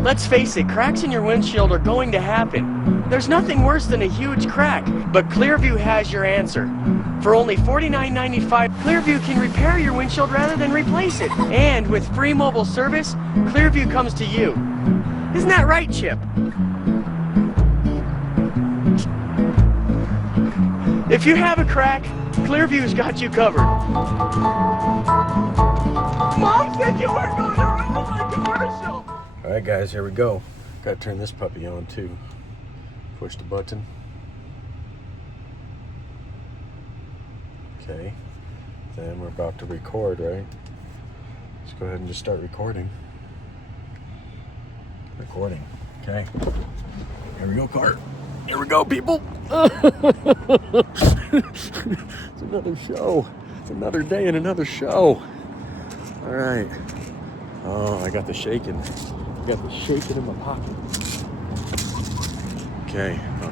Let's face it, cracks in your windshield are going to happen. There's nothing worse than a huge crack, but Clearview has your answer. For only $49.95, Clearview can repair your windshield rather than replace it. And with free mobile service, Clearview comes to you. Isn't that right, Chip? If you have a crack, Clearview's got you covered. Mom said you weren't going to ruin my commercial! Alright guys, here we go. Gotta turn this puppy on too. Push the button. Okay. Then we're about to record, right? Let's go ahead and just start recording. Recording. Okay. Here we go, Cart. Here we go, people. It's another show. It's another day and another show. All right. Oh, I got the shaking. I got the shaking in my pocket. Okay. I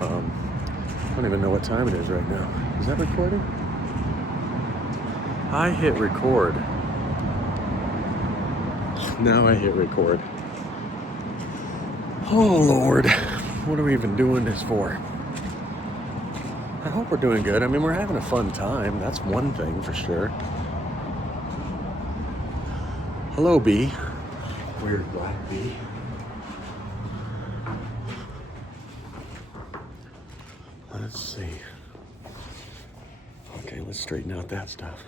don't even know what time it is right now. Is that recording? I hit record. Now I hit record. Oh, Lord. What are we even doing this for? I hope we're doing good. I mean, we're having a fun time. That's one thing for sure. Hello, bee. Weird black bee. Let's see. Okay, let's straighten out that stuff.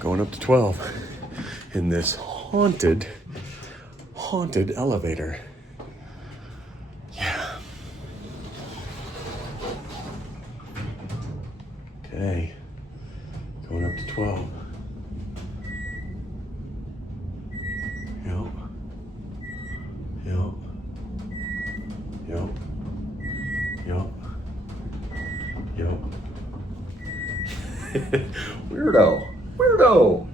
Going up to 12 in this haunted elevator. Yeah. Okay. Going up to 12. Yep. Yep. Yep. Yep. Yep. Weirdo. Weirdo.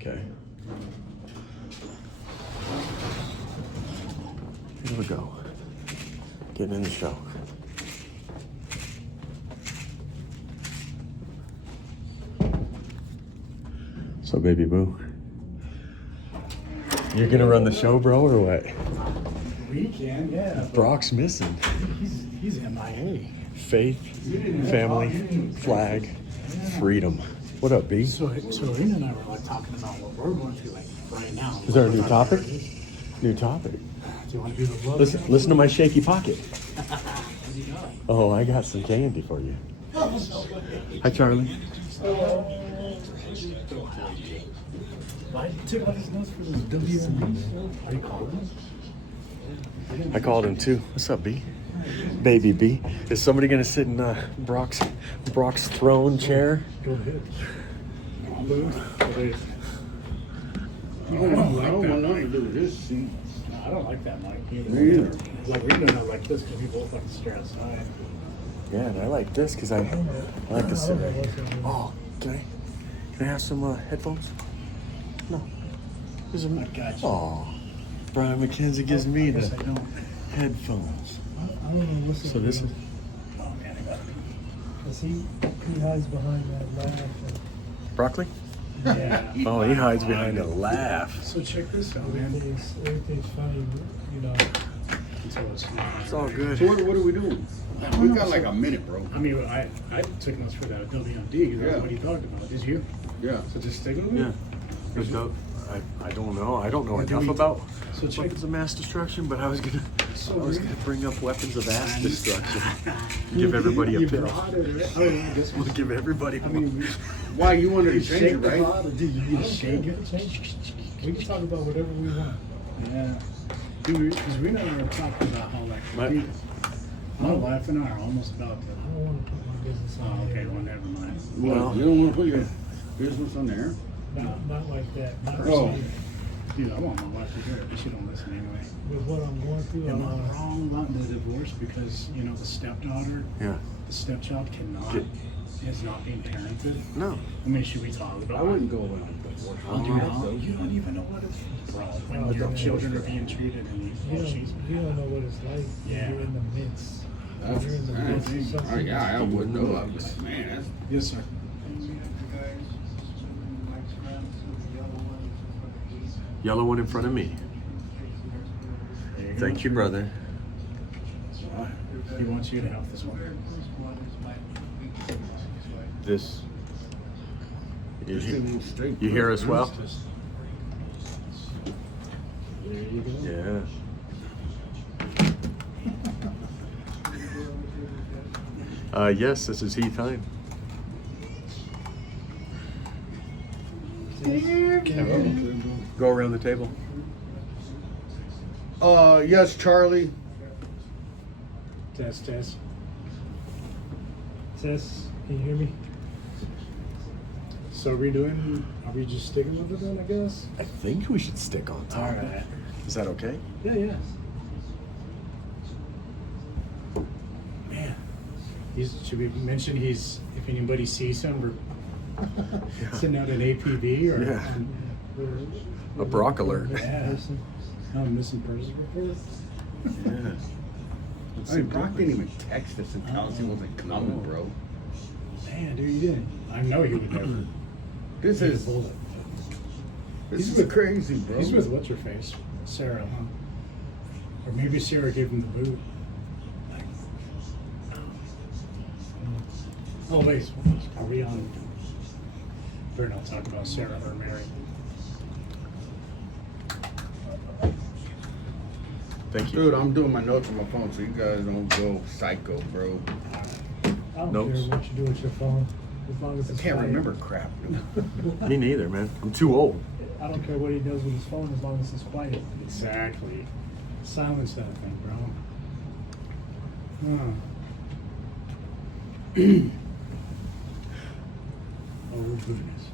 Okay. Here we go. Getting in the show. So, baby boo, you're gonna run the show, bro, or what? We can, yeah. Brock's missing. He's MIA. Faith, family, flag, freedom. What up, B? So Rena and I were like talking about what we're going through like right now. Is there a new topic? New topic. Do you want to do the love? Listen to my shaky pocket. Oh, I got some candy for you. Hi, Charlie. I took out his notes for this WMD. Are you calling him? I called him too. What's up, B? Baby B. Is somebody gonna sit in Brock's throne chair? Go ahead. I don't want nothing to do with this seat. I don't like that mic either. Me either. Like Rena and I like this because we both like to stare outside. Yeah, and I like this because I like to sit right here. Oh, can I have some headphones? No. There's a. I got you. Oh, Brian McKenzie gives me Yes, the I don't. headphones. I don't know. Listen. So this is. Oh man, I got it. Cause he hides behind that laugh. Broccoli? Yeah. Oh, he hides behind a laugh. So check this out, And man. everything's funny, you know. Until it's not. It's all good. So what are we doing? We got like a minute, bro. I mean, I took notes for that WMD because that's Yeah. what he talked about. Did you? Yeah. So just stick with me. Yeah. There's no, I don't know. I don't know What do enough we- about So check. weapons of mass destruction, but I was gonna bring up weapons of ass destruction. You- Give everybody a you pill. brought it, right? Oh, yeah, I guess We'll give everybody I one. mean, Why you wanted to you change shake it, the right? bottle. Did you shake it? We can talk about whatever we want. Yeah. Dude, because Rena and I were talking about how like my wife and I are almost about to. I don't want to put my business on. Oh, okay. Well, never mind. Well- You don't want to put your business on there? Not like that. Not Oh. saying Dude, I want my wife to hear it, but she don't listen anyway. with what I'm going through. I Am I want wrong about the divorce? Because, you know, the stepdaughter, Yeah. the stepchild is not being parented. No. I mean, should we talk about I wouldn't go around with Oh, you don't even know what it's bro. When your children are being treated and You don't know what it's like Yeah. when you're in the midst. That's, You're in the midst of something. yeah, I wouldn't know. I'd be like, man, that's Yes, sir. Yellow one in front of me. There you go. Thank you, brother. He wants you to have this one. This. just You, getting straight. you hear us well? There you go. Yeah. Yes, this is Heath Hine. Go around the table. Yes, Charlie. Test. Test, can you hear me? So are we just sticking with it then, I guess? I think we should stick on top. Alright. Is that okay? Yeah. Man. Should we mention if anybody sees him or sending out an APB or Yeah. A Brock alert. Yeah. Missing persons report. Yeah. I mean, Brock didn't even text us and tell us he wasn't coming, bro. Man, dude, you didn't. I know he would never. This take a is bullet. crazy, bro. He's with what's her face, Sarah, huh? Or maybe Sarah gave him the boot. Oh wait, are we on? Better not talk about Sarah or Mary. Thank you. Dude, I'm doing my notes on my phone, so you guys don't go psycho, bro. I don't Notes. care what you do with your phone, as long as I it's can't quiet. remember crap, dude. Me neither, man. I'm too old. I don't care what he does with his phone, as long as it's quiet. Exactly. Silence that thing, bro. Oh goodness.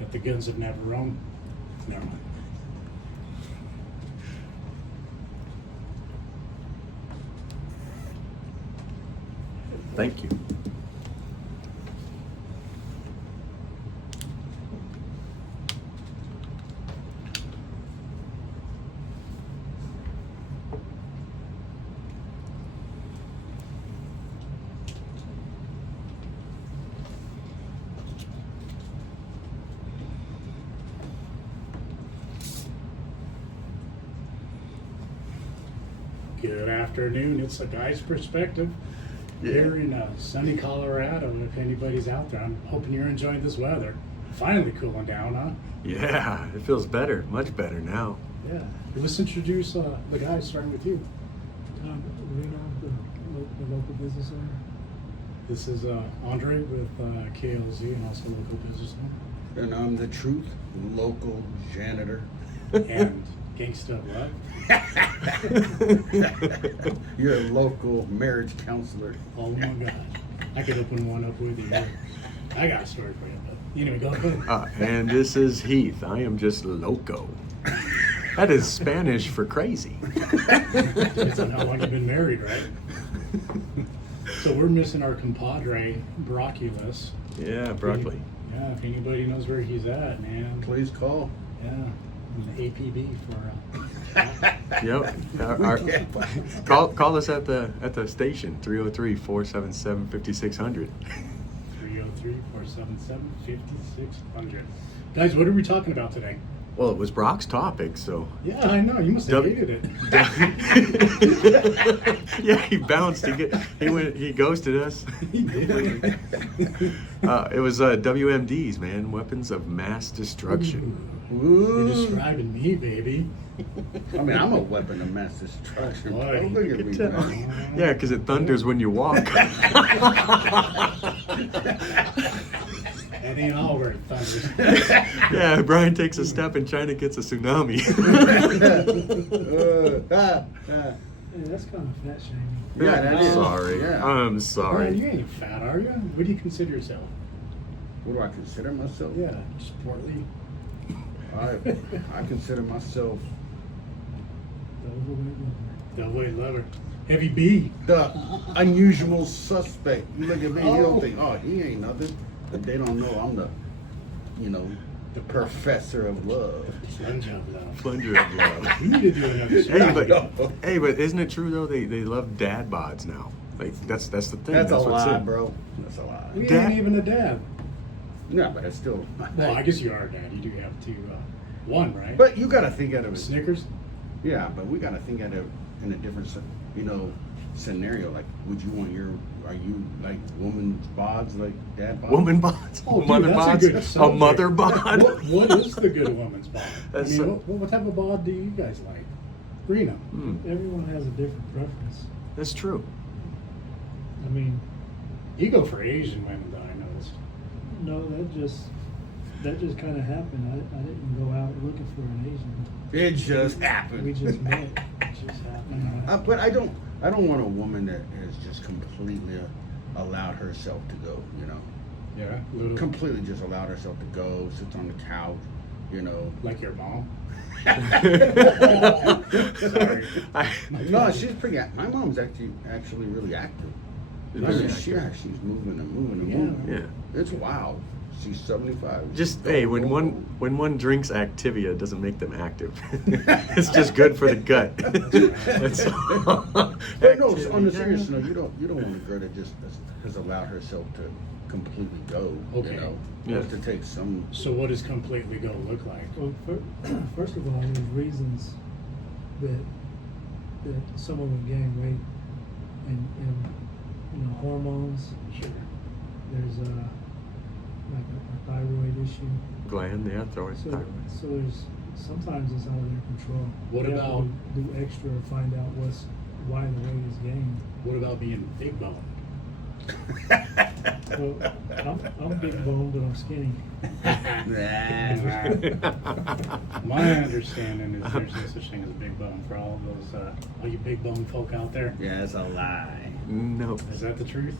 If the guns have never roamed, never mind. Thank you. Good afternoon. It's a guy's perspective here in sunny Colorado. If anybody's out there, I'm hoping you're enjoying this weather. Finally cooling down, huh? Yeah, it feels better, much better now. Yeah. Let's introduce the guys, starting with you. Reno, the local business owner. This is Andre with KLZ and also local business owner. And I'm the truth, local janitor. And Gangsta what? You're a local marriage counselor. Oh my God. I could open one up with you. I got a story for you, but anyway, go ahead. And this is Heath. I am just loco. That is Spanish for crazy. Depends on how long you've been married, right? So we're missing our compadre, Brocculus. Yeah, broccoli. Yeah, if anybody knows where he's at, man. Please call. Yeah, an APB for. Yep. Call us at the station 303-477-5600. 303-477-5600. Guys, what are we talking about today? Well, it was Brock's topic, so Yeah, I know. You must have hated it. yeah, he bounced. He ghosted us. He did. It was WMDs, man, weapons of mass destruction. You're Ooh. describing me, baby. I mean, I'm a weapon of mass destruction. Oh, boy. Don't look at me, man. Yeah, because it thunders when you walk. That ain't all where it thunders. Yeah, Brian takes a step and China gets a tsunami. Hey, that's kind of fat shaming. Yeah, that I'm is. sorry. Yeah. I'm Brian, sorry. you ain't fat, are you? What do you consider yourself? What do I consider myself? Yeah, just portly. I consider myself The weight lover. Heavy B. the unusual suspect. You look at me, you Oh. don't think, oh, he ain't nothing. But they don't know I'm the, the professor of love. Sponge of love. Plunger of love. We need to do another show. Hey, but isn't it true though? They love dad bods now. Like that's the thing. That's a what's lie, in. bro. That's a lie. We Dad- ain't even a dad. No, but it's still. Well, I guess you are a dad. You do have two. One, right? But you gotta think of it. Snickers? Yeah, but we gotta think of it in a different, scenario. Like, are you like woman's bods, like dad bods? Woman bods. Oh, dude, mother that's bods. a good A subject. mother bod. What is the good woman's bod? I That's mean, a- what type of bod do you guys like? Reno. Hmm, Everyone has a different preference. that's true. I mean, You go for Asian women, though, I noticed. no, that just kind of happened. I didn't go out looking for an Asian. It just happened. We just met. It just happened. But I don't want a woman that has just completely allowed herself to go. Yeah, little. Completely just allowed herself to go, sits on the couch. Like your mom. Sorry. I- No, she's pretty. My mom's actually really active. Very She's moving and moving and Yeah. moving. Yeah. It's wild. She's 75. Just hey, when one drinks Activia, it doesn't make them active. It's just good for the gut. That's all. But no, on the Activia. serious note, you don't want a girl that just has allowed herself to completely go. Okay. Yeah. Just to take some. So what does completely go look like? Well, first of all, there's reasons that someone would gain weight, and hormones. Sure. There's like a thyroid issue. Gland, yeah, throw it. So there's sometimes it's out of their control. What You have about- to do extra to find out why the weight is gained? What about being big boned? Well, I'm big boned, but I'm skinny. My understanding is there's no such thing as a big bone for all you big bone folk out there. Yeah, it's a lie. No. Is that the truth?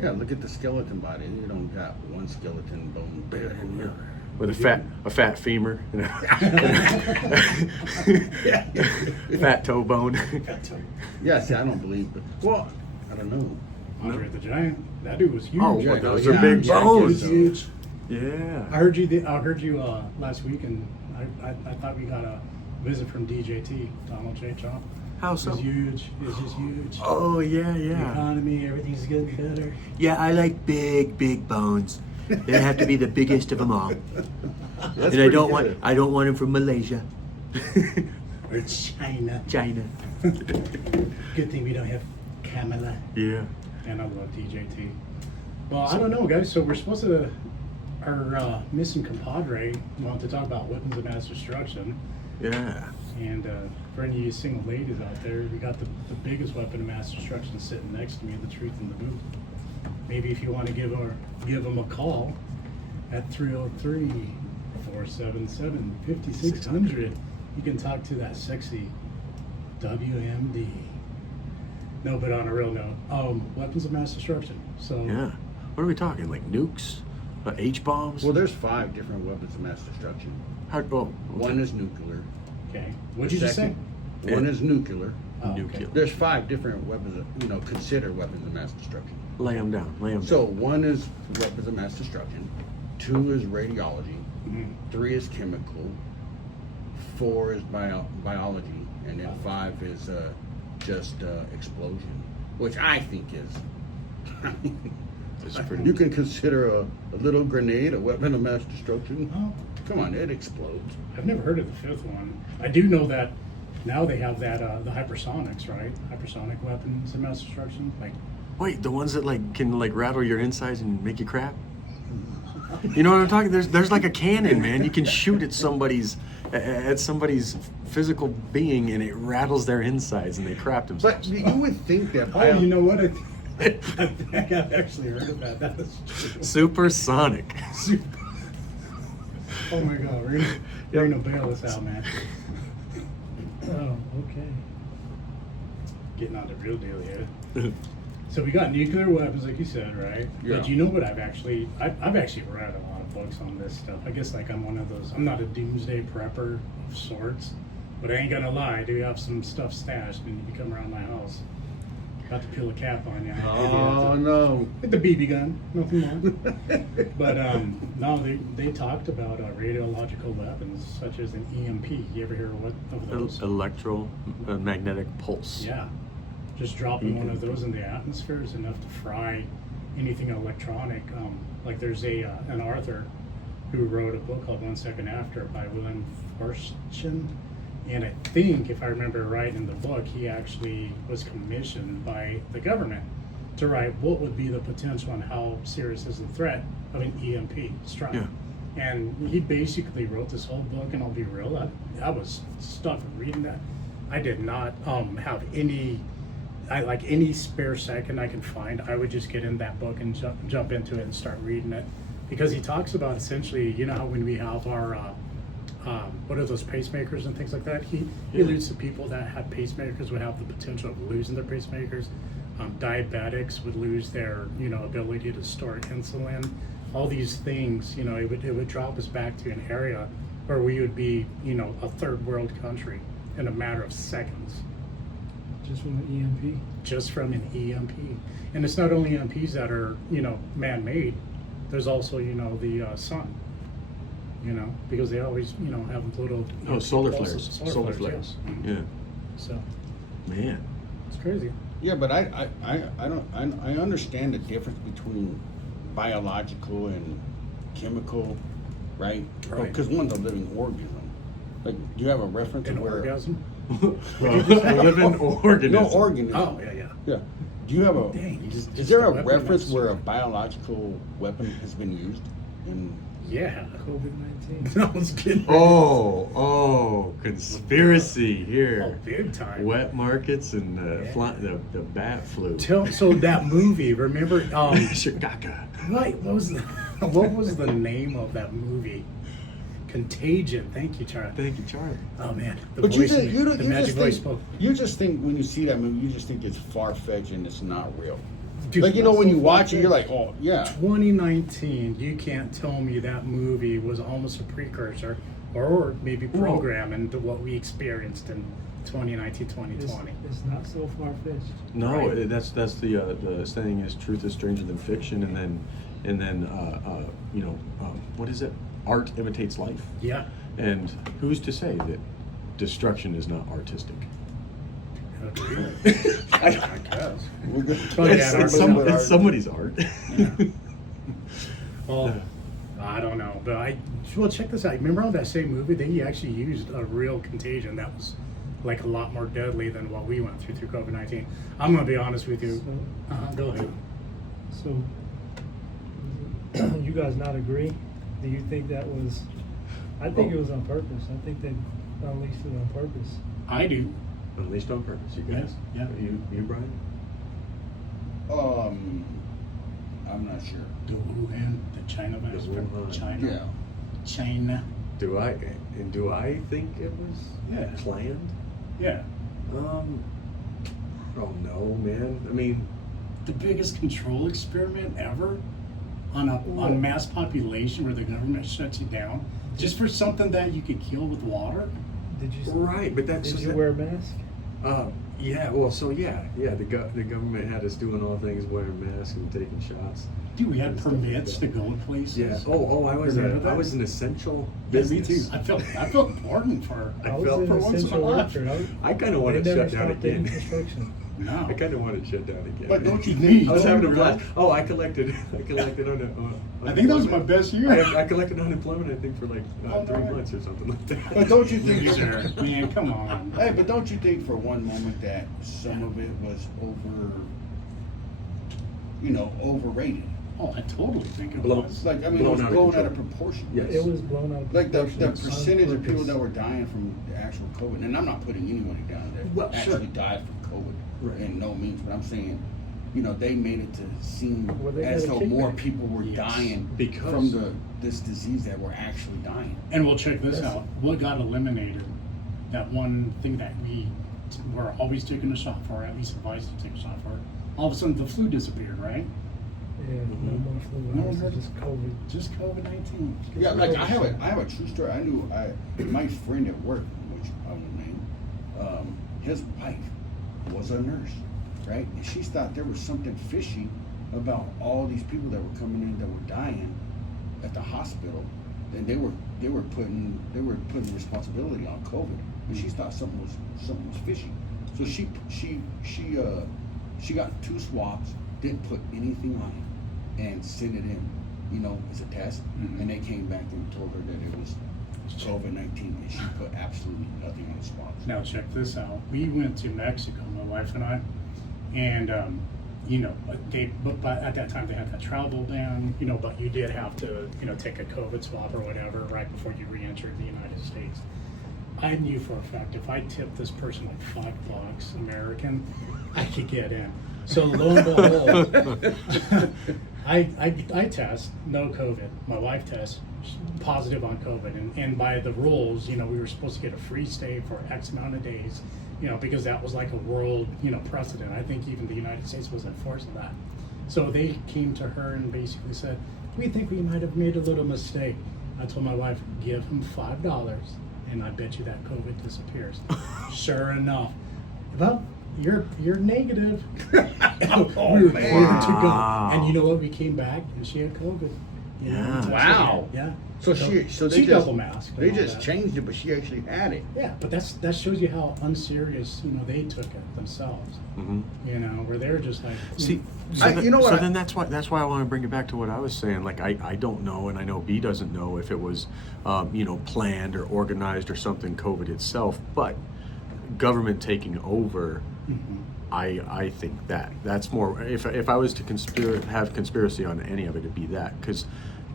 Yeah, look at the skeleton body. You don't got one skeleton bone bigger than the other. With a fat femur, fat toe bone. Yeah, see, I don't believe it. Well, I don't know. Andre the Giant. That dude was huge. Oh, Yeah, well, those yeah, are big yeah, He was bones. huge. I Yeah. heard you last week, and I thought we got a visit from DJT, Donald J. Trump. How It so? was huge. It was just huge. Oh yeah, The yeah. economy, everything's getting better. Yeah, I like big bones. They have to be the biggest of them all. That's And I pretty don't good. want them from Malaysia, Or China. China. Good thing we don't have Kamala. Yeah. And I love DJT. Well, I don't know, guys. So we're supposed to, our missing compadre wanted to talk about weapons of mass destruction. Yeah. And for any of you single ladies out there, we got the biggest weapon of mass destruction sitting next to me, the Truth in the Boot. Maybe if you want to give them a call at 303-477-5600, you can talk to that sexy WMD. No, but on a real note, weapons of mass destruction. So Yeah. What are we talking? Like nukes? H bombs? Well, there's 5 different weapons of mass destruction. How, oh, One is nuclear. okay, what'd you just say? Second, one is nuclear. Oh, okay. Nuclear. There's 5 different weapons, considered weapons of mass destruction. Lay them down. Lay them So down. 1 is weapons of mass destruction. 2 is radiology. Mhm. 3 is chemical. 4 is biology, and then 5 is just explosion, which I think is. It's pretty. You can consider a little grenade a weapon of mass destruction. Oh, Come on, it explodes. I've never heard of the 5th one. I do know that now they have that the hypersonics, right? Hypersonic weapons of mass destruction. Like, Wait, the ones that can rattle your insides and make you crap? You know what I'm talking? There's like a cannon, man. You can shoot at somebody's physical being, and it rattles their insides, and they crap But themselves. you would think that. oh, you know what? I think I've actually heard of that. That is true. Supersonic. Oh my God, Reno, bail us out, man. Oh, okay. Getting on the real deal here. So we got nuclear weapons, like you said, right? Yeah. But you know what I've actually read a lot books on this stuff. I guess like I'm one of those. I'm not a doomsday prepper of sorts, but I ain't gonna lie. I do have some stuff stashed, and if you come around my house, got to peel a cap on you. Oh no. With the BB gun, nothing more. But no, they talked about radiological weapons such as an EMP. You ever hear what of those? Electromagnetic pulse. Yeah, just dropping one of those in the atmosphere is enough to fry anything electronic. Like there's an author who wrote a book called 1 Second After by William Forstchen. And I think, if I remember right in the book, he actually was commissioned by the government to write what would be the potential and how serious is the threat of an EMP strike. Yeah. And he basically wrote this whole book, and I'll be real, I was stuck reading that. I did not have any spare second I could find. I would just get in that book and jump into it and start reading it. Because he talks about essentially, you know how when we have our what are those pacemakers and things like that? He alludes to people that had pacemakers would have the potential of losing their pacemakers. Diabetics would lose their, ability to store insulin. All these things, it would drop us back to an area where we would be, a third world country in a matter of seconds. Just from the EMP? Just from an EMP. And it's not only EMPs that are, man-made. There's also, the sun. Because they always, have little Solar pulses. flares. Solar flares. Yes. Yeah. So Man. it's crazy. Yeah, but I understand the difference between biological and chemical, right? Right. Because one's a living organism. Like, do you have a reference An of where? orgasm. Living organism. No, organism. Oh yeah. Yeah. Do you have a? Dang, you just Is there a weapon reference master. where a biological weapon has been used? In Yeah. COVID-19. No one's kidding. Oh, conspiracy Oh, here. big time. Wet markets and the bat flu. So that movie, remember? Chicago. What was the name of that movie? Contagion. Thank you, Charlie. Thank you, Charlie. Oh man, the but voice, you magic just voice think, spoke. you just think when you see that movie, you just think it's far fetched and it's not real. Dude, Like, when you watch it, you're like, oh yeah. 2019. You can't tell me that movie was almost a precursor, or maybe programming to what we experienced in 2019, 2020. It's not so far-fetched. No, Right. that's the saying is truth is stranger than fiction, and then what is it? Art imitates life. Yeah. And who's to say that destruction is not artistic? Agreed. I guess. We're good. Oh, yeah, It's somebody's art. Well, I don't know, but check this out. Remember on that same movie, they actually used a real contagion that was like a lot more deadly than what we went through COVID-19. I'm gonna be honest with you. Go ahead. So, you guys not agree? Do you think that was? I think it was on purpose. I think they unleashed it on purpose. I do. Unleashed on purpose, you guys. Yeah. You, Brian? I'm not sure. The Wuhan, the China virus, Wuhan. China. Yeah. China. Do I think it was planned? Yeah. Oh no, man. I mean, The biggest control experiment ever on mass population where the government shuts you down just for something that you could kill with water. Did you? right, but that's Did you wear a mask? yeah. Well, so yeah. The government had us doing all things, wearing masks and taking shots. Dude, we had permits to go to places. Yeah. Oh, I was Remember that? I was an essential Yeah, business. me too. I felt important for. I was felt an for once in essential my life. worker. I kind of wanted They to never shut down stopped the again. construction. No. I kind of wanted to shut down again. But don't you think? I was having a blast. Really? Oh, I collected on. I think that was my best year. I collected unemployment. I think for like 3 months or something like that. But don't you think? Loser. Man, come on. Hey, but don't you think for one moment that some of it was overrated? Oh, I totally think it Blown. was. Like, I mean, it Blown was out of blown control. out of proportion. Yes. It was blown out of Like the proportion on percentage of people purpose. that were dying from the actual COVID, and I'm not putting anybody down that Well, sure. actually died from COVID Right. in no means, but I'm saying, they made it to seem Well, they as had a though more kickback. people were Yes. dying Because- from this disease that were actually dying. And we'll check this That's- out. What got eliminated? That one thing that we were always taking a shot for, at least advised to take a shot for. All of a sudden, the flu disappeared, right? Yeah, no more flu No one virus, heard just COVID. Just COVID-19. Yeah, like I have a true story. My friend at work, which I won't name, his wife was a nurse, right? And she thought there was something fishy about all these people that were coming in that were dying at the hospital, and they were putting responsibility on COVID, and she thought something was fishy. So she got 2 swabs, didn't put anything on it, and sent it in, as a test, and they came back and told her that it was COVID-19, and she put absolutely nothing on the swabs. Now check this out. We went to Mexico, my wife and I, and but at that time they had that travel ban, but you did have to, take a COVID swab or whatever right before you re-entered the United States. I knew for a fact if I tipped this person like $5 American, I could get in. So lo and behold, I test, no COVID. My wife tests positive on COVID, and by the rules, we were supposed to get a free stay for X amount of days, because that was like a world, precedent. I think even the United States was enforcing that. So they came to her and basically said, "We think we might have made a little mistake." I told my wife, "Give him $5, and I bet you that COVID disappears." Sure enough, well, you're negative. we were clear to go, and you know what? We came back and she had COVID. Yeah. Wow. Yeah. So they she just double masked. They and all just that. changed it, but she actually had it. Yeah, but that shows you how unserious they took it themselves. Mm-hmm. Where they're just like See, what then that's why I want to bring it back to what I was saying. Like I don't know, and I know B doesn't know if it was, planned or organized or something. COVID itself, but government taking over. I think that's more. If I was to have conspiracy on any of it, it'd be that, because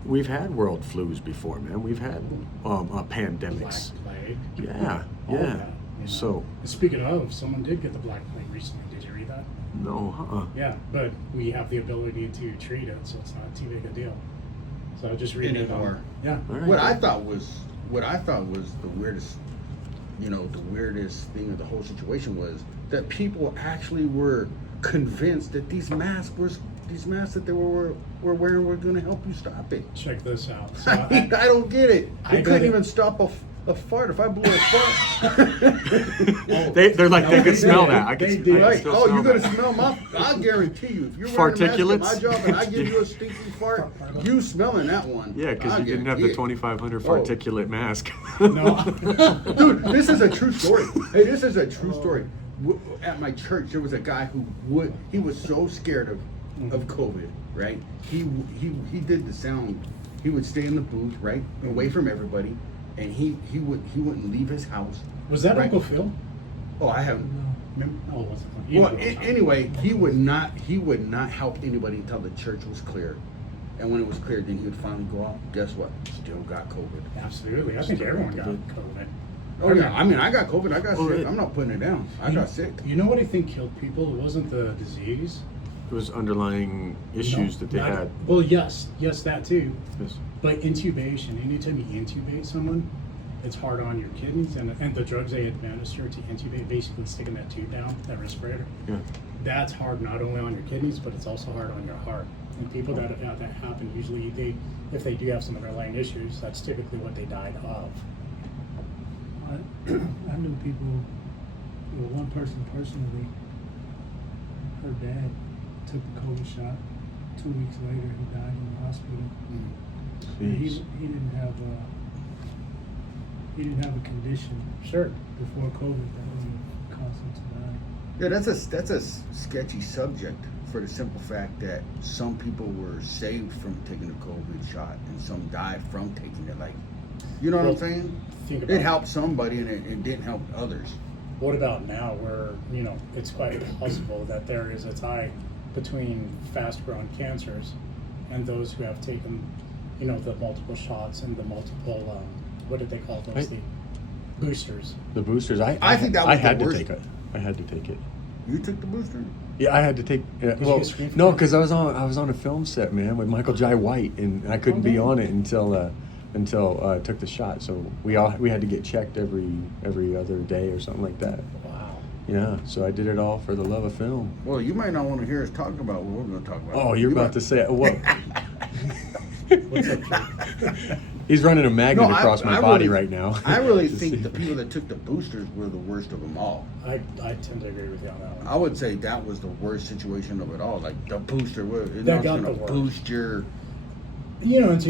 we've had world flus before, man. We've had pandemics. Black plague. Yeah, all yeah. that, So And speaking of, someone did get the Black Plague recently. Did you read that? no, Yeah, but we have the ability to treat it, so it's not too big a deal. So I just read it Anymore. Yeah. All right. What I thought was the weirdest, the weirdest thing of the whole situation was that people actually were convinced that these masks that they were wearing were going to help you stop it. Check this out. So I don't get it. I They got couldn't it. even stop a fart. If I blew a fart, they're like they No, can they smell did. that. I can, They I did. can right? still Oh, smell you're gonna that. smell my. I guarantee you, if you're wearing a mask at my Farticulates? job and I give you a stinky fart, you smelling that one. Yeah, because I you didn't have the guarantee it. 2,500 Oh. particulate mask. No. Dude, this is a true story. Hey, this is a true story. At my church, there was a guy he was so scared of COVID, right? He did the sound. He would stay in the booth, right, away from everybody, and he wouldn't leave his house. Was that right? Uncle Phil? Oh, I haven't. Remember? Oh, it wasn't. Well, anyway, he would not help anybody until the church was clear, and when it was clear, then he would finally go out. Guess what? Still got COVID. Absolutely. I think everyone got COVID. Oh yeah, I mean, I got COVID. I got Oh, sick. it- I'm not putting it down. I got sick. You know what I think killed people? It wasn't the disease. It was underlying issues No, that they not- had. Well, yes, that too. Yes. But intubation, anytime you intubate someone, it's hard on your kidneys, and the drugs they administer to intubate, basically sticking that tube down, that respirator, Yeah. that's hard not only on your kidneys, but it's also hard on your heart. And people that have had that happen, usually if they do have some underlying issues, that's typically what they died of. I knew people, one person personally, her dad took the COVID shot. 2 weeks later, he died in the hospital. And he Jeez. he didn't have a condition Sure. before COVID that would cause him to die. Yeah, that's a sketchy subject for the simple fact that some people were saved from taking the COVID shot and some died from taking it. Like, you know what I'm Well, saying? think about It helped somebody and it didn't help others. What about now where, it's quite possible that there is a tie between fast-growing cancers and those who have taken, the multiple shots and the multiple, what did they call those? The boosters. The boosters. I think that was I the had to worst. take it. I had to take it. You took the booster? Yeah, I had to take. you Well, get screened for no, that? because I was on a film set, man, with Michael Jai White, and I couldn't be on it until I took the shot. So we had to get checked every other day or something like that. Wow. Yeah, so I did it all for the love of film. Well, you might not want to hear us talk about what we're going to talk about. Oh, you're You about might- to say what? What's up, Joe? He's running a magnet No, across my I body really- right now. I really To think see. the people that took the boosters were the worst of them all. I tend to agree with you on that one. I would say that was the worst situation of it all. Like the booster, That it's got gonna the worst. boost your. You know, if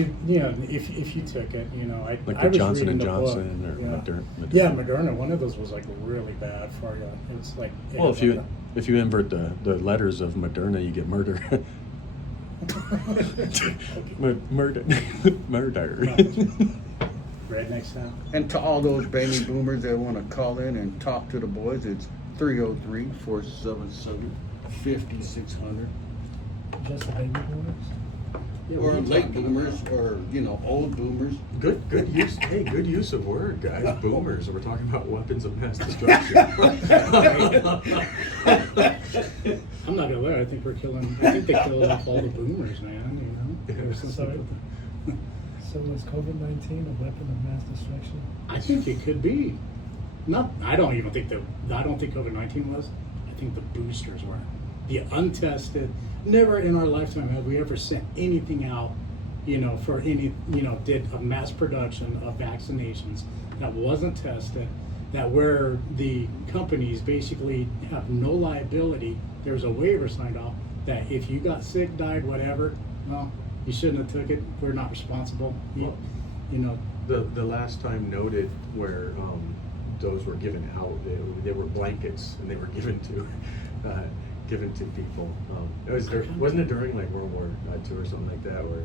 you took it, I Like I the was Johnson reading and the book, Johnson or yeah. Moderna. Yeah, Moderna. One of those was like really bad for you. It's like Well, if you invert the letters of Moderna, you get murder. Murder. Murder. Redneck sound. And to all those baby boomers that want to call in and talk to the boys, it's 303-477-5600. Just the baby boomers. Yeah, Or what are you late talking boomers, about? or old boomers. Good use. Hey, good use of word, guys. Boomers. We're talking about weapons of mass destruction. I'm not gonna lie. I think they killed off all the boomers, man. There's some So, sort of- so was COVID-19 a weapon of mass destruction? I think it could be. Not. I don't think COVID-19 was. I think the boosters were. The untested. Never in our lifetime have we ever sent anything out, for any, did a mass production of vaccinations that wasn't tested, that where the companies basically have no liability. There's a waiver signed off that if you got sick, died, whatever, well, you shouldn't have took it. We're not responsible. The last time noted where those were given out, they were blankets and they were given to people. Wasn't it during like World War II or something like that where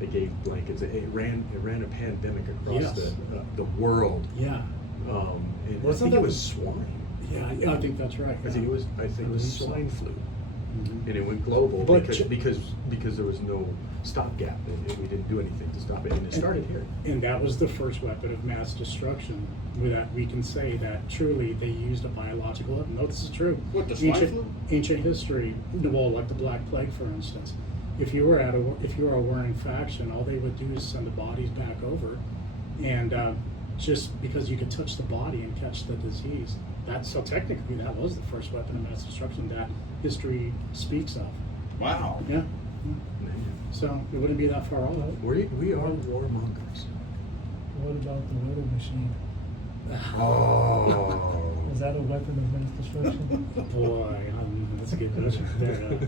they gave blankets? It ran a pandemic across Yes. the world. Yeah. And I Wasn't think that- it was swine. Yeah, I think that's right. I think it was believe so. swine flu. Mhm. And it went global But because there was no stopgap. We didn't do anything to stop it, and it started here. And that was the first weapon of mass destruction. With that, we can say that truly they used a biological weapon. No, this is true. What, the swine ancient, flu? Ancient history, well, like the Black Plague, for instance. If you were a warring faction, all they would do is send the bodies back over, and just because you could touch the body and catch the disease. So technically, that was the first weapon of mass destruction that history speaks of. Wow. Yeah. So it wouldn't be that far off. We are warmongers. What about the weather machine? Oh. Is that a weapon of mass destruction? Boy, that's a good question there.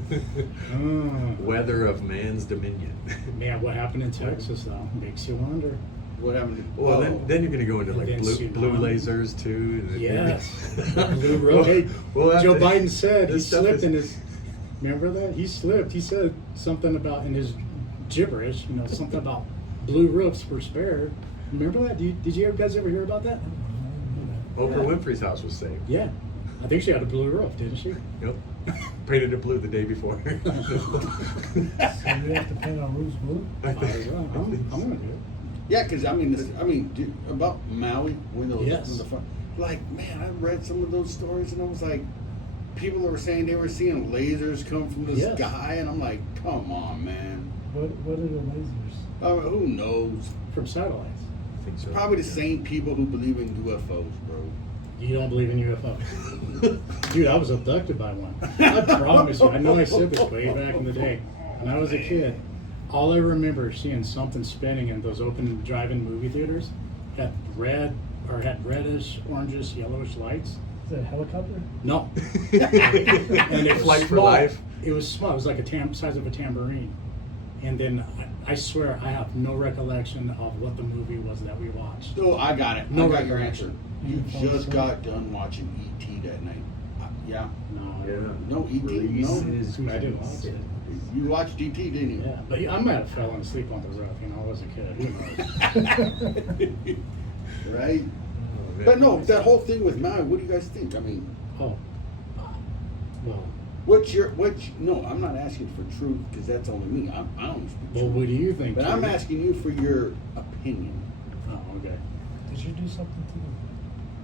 Weather of man's dominion. Man, what happened in Texas though makes you wonder. What happened? Well, then you're going to go into And like then blue tsunami. lasers too. and- Yes. Blue road. Hey, We'll have Joe to- Biden said he this stuff slipped is- in his. Remember that? He slipped. He said something about in his gibberish. Something about blue roofs were spared. Remember that? Did you guys ever hear about that? Oprah Winfrey's house was saved. Yeah. I think she had a blue roof, didn't she? Yep. Painted it blue the day before. So we have to paint our roofs blue? Might as well. I'm gonna do it. Yeah, because about Maui when Yes. man, I read some of those stories and I was like, people were saying they were seeing lasers come from the Yes. sky, and I'm like, come on, man. What are the lasers? I mean, who knows? From satellites. I think so. Probably the same people who believe in UFOs, bro. You don't believe in UFOs? Dude, I was abducted by one. I promise you. I know I said this way back in the day. When I was a kid, all I remember seeing something spinning in those open drive-in movie theaters had reddish, orangish, yellowish lights. Is that a helicopter? No. And it was Flight for small. life. It was small. It was like size of a tambourine. And then I swear I have no recollection of what the movie was that we watched. So I got it. No I got your answer. recollection. You UFO just stuff? got done watching E.T. that night. Yeah. No. No, E.T. No. I didn't watch it. You watched E.T., didn't you? Yeah, but I might have fallen asleep on the roof. I was a kid. Who knows? Right? But no, that whole thing with Maui, what do you guys think? I mean, Oh. Well, no, I'm not asking for truth because that's only me. I don't speak well, truth. what do you think? But I'm Jimmy? asking you for your opinion. Oh, okay. Did you do something to them?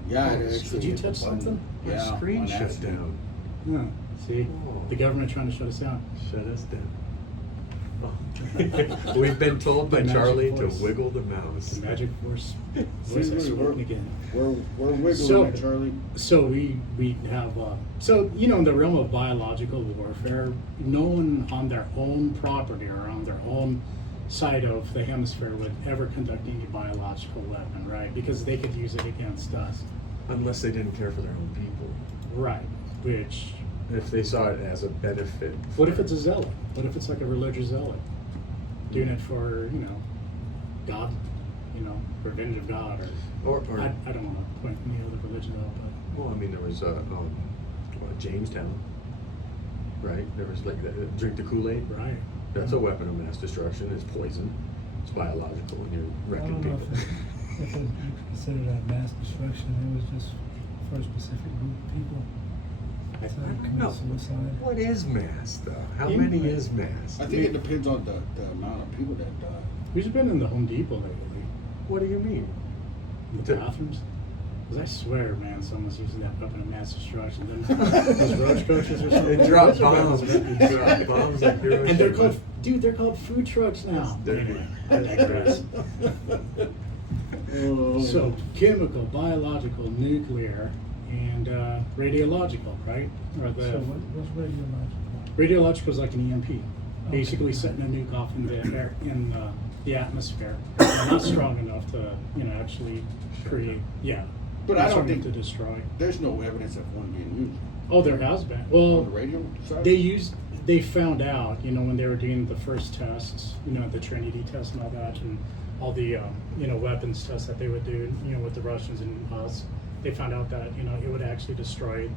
Yeah, Oh, it actually did you hit the touch button. something? Yeah, Our screen on shut accident. down. Yeah. See, Oh. the government trying to shut us down. Shut us down. We've been told by The magic Charlie voice. to wiggle the mouse. The magic voice See, has look, spoken again. We're wiggling So- it, Charlie. So we have so you know, in the realm of biological warfare, no one on their own property or on their own side of the hemisphere would ever conduct any biological weapon, right? Because they could use it against us, Unless they didn't care for their own people. right? Which, If they saw it as a benefit. what if it's a zealot? What if it's like a religious zealot doing it for, you know, God, you know, revenge of God, or Or I don't want to point any other religion out, but well, I mean, there was Jamestown, right? There was like drink the Kool-Aid. right. That's a weapon of mass destruction. It's poison. It's biological, and you're I wrecking don't know people. if it considered that mass destruction. It was just for a specific group of people. I So think- they commit No. suicide. What is mass, though? How Yeah. many is mass? I think it depends on the amount of people that die. Who's been in the Home Depot lately? What do you mean? In the The- bathrooms? Because I swear, man, someone's using that weapon of mass destruction. Those roach coaches or something. They drop Those are bombs. weapons. They drop bombs like Hiroshima. And they're called, dude, they're called food trucks now. They're- Anyway, I digress. Oh. So, chemical, biological, nuclear, and radiological, right? Or the So what's radiological? radiological is like an EMP, basically Okay. setting a nuke off in the air, in the atmosphere. Not strong enough to, you know, actually create. Yeah. But not I don't strong think- enough to destroy. There's no evidence of one being used Oh, there has been. on Well, the radio side. they found out, you know, when they were doing the first tests, you know, the Trinity test and all that, and all the, you know, weapons tests that they would do, you know, with the Russians and us, they found out that, you know, it would actually destroy,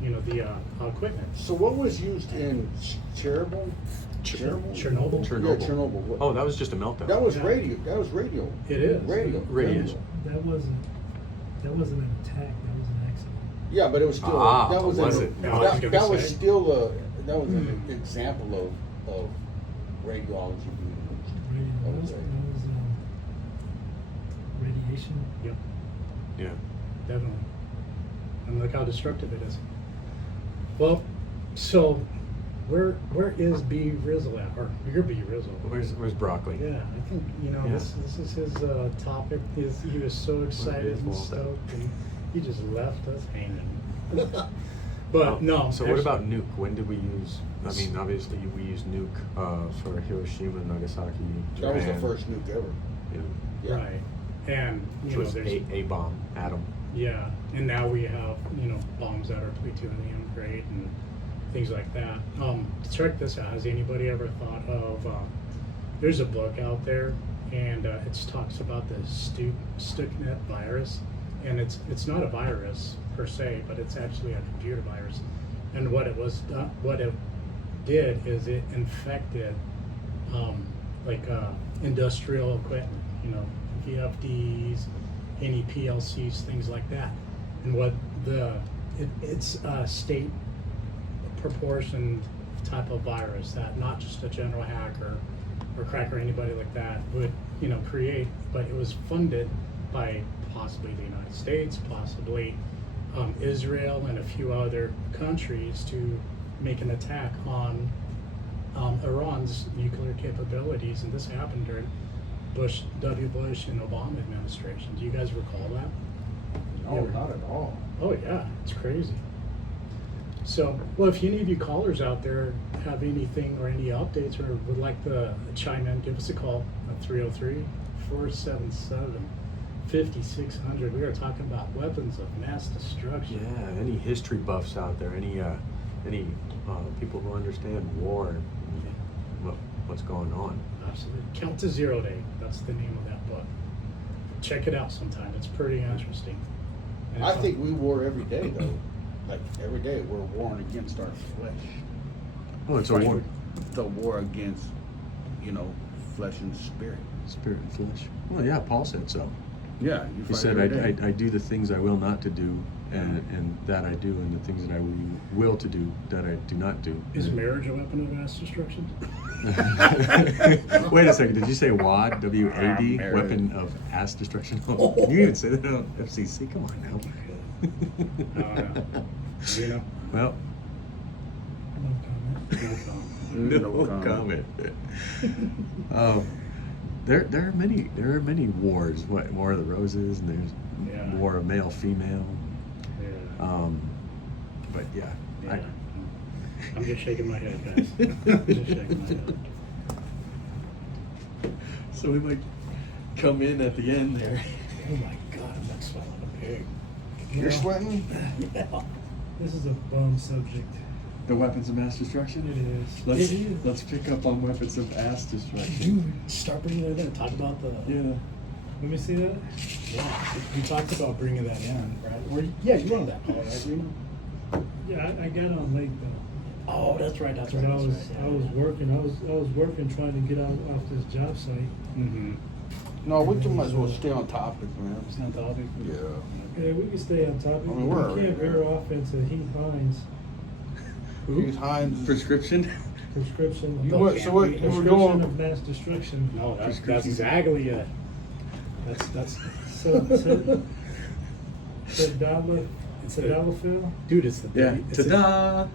you know, the equipment. So what was used in Chernobyl? Chernobyl? Yeah, Chernobyl. What- Oh, that was just a meltdown. that was Yeah. radio. That was radio. It is. Radio. Radiation. That wasn't an attack. That was an accident. Yeah, but it was still. Ah, that was, was an, it? Yeah, I was that, gonna that was say. still that was an example of radiology being used. That was Okay. radiation. Yep, Yeah. definitely. And look how destructive it is. Well, so where is B Rizzle at? Or you're B Rizzle. Where's broccoli? Yeah, I think, you know, Yeah. this is his topic. He was so excited and Well, that- stoked, and he just left us hanging. But no. So what actually- about nuke? When did we use? I mean, obviously we used nuke for Hiroshima, Nagasaki, That was the Japan, first nuke ever. you know, Yeah. Right, and which you know, was there's a bomb, atom. yeah, and now we have, you know, bombs that are plutonium grade and things like that. Check this out. Has anybody ever thought of? There's a book out there, and it talks about the Stuxnet virus, and it's not a virus per se, but it's actually a computer virus. And what it was, what it did is it infected industrial equipment, you know, VFDs, any PLCs, things like that. And what it's a state proportioned type of virus that not just a general hacker or cracker or anybody like that would, you know, create, but it was funded by possibly the United States, possibly Israel and a few other countries to make an attack on Iran's nuclear capabilities, and this happened during W. Bush and Obama administration. Do you guys recall that? No, not at all. Oh yeah, it's crazy. So, well, if any of you callers out there have anything or any updates or would like to chime in, give us a call at 303-477-5600. We are talking about weapons of mass destruction. Yeah. Any history buffs out there? Any people who understand war and what's going on? Absolutely. Count to Zero Day. That's the name of that book. Check it out sometime. It's pretty interesting. And I it's think we war every day though. Like every day we're warring against our flesh. Oh, it's a war. The war against, you know, flesh and spirit. Spirit and flesh. Well, yeah. Paul said so. Yeah, you He fight said, every day. I do the things I will not to do, and that I do, and the things that I will to do, that I do not do. Is marriage a weapon of mass destruction? Wait a second, did you say WAD, W-A-D, married. weapon of ass destruction? You even say that on FCC, come on now. You know? Well, No comment. No comment. There are many wars. What, War of the Roses, and there's Yeah. war of male female. Yeah. But yeah, Yeah. I'm just shaking my head, guys. I'm just shaking my head. so we might come in at the end there. Oh my god, I'm not swallowing a pig. You're sweating? Yeah. This is a bum subject. The weapons of mass It destruction. is. Let's pick up on weapons of ass destruction. Dude, start bringing that in. Talk about the. Yeah. Let me see that. Yeah, we talked about bringing that in, right? Or, yeah, you were on that call, right, Reno? Yeah, I got on late though. Oh, that's right, that's 'Cause right. I was working. I was working trying to get out off this job site. Mm-hmm. No, we might as well stay on topic, man. It's not topic. Yeah. Yeah, we can stay on topic. I mean, we're we can't already- veer off into Heath Hines Heath Hines. Prescription. prescription. You What- so what- you were prescription going- of mass destruction. No, that's Prescription. exactly it. That's So, Tadalafil. dude, it's the Yeah. it's the- Ta-da!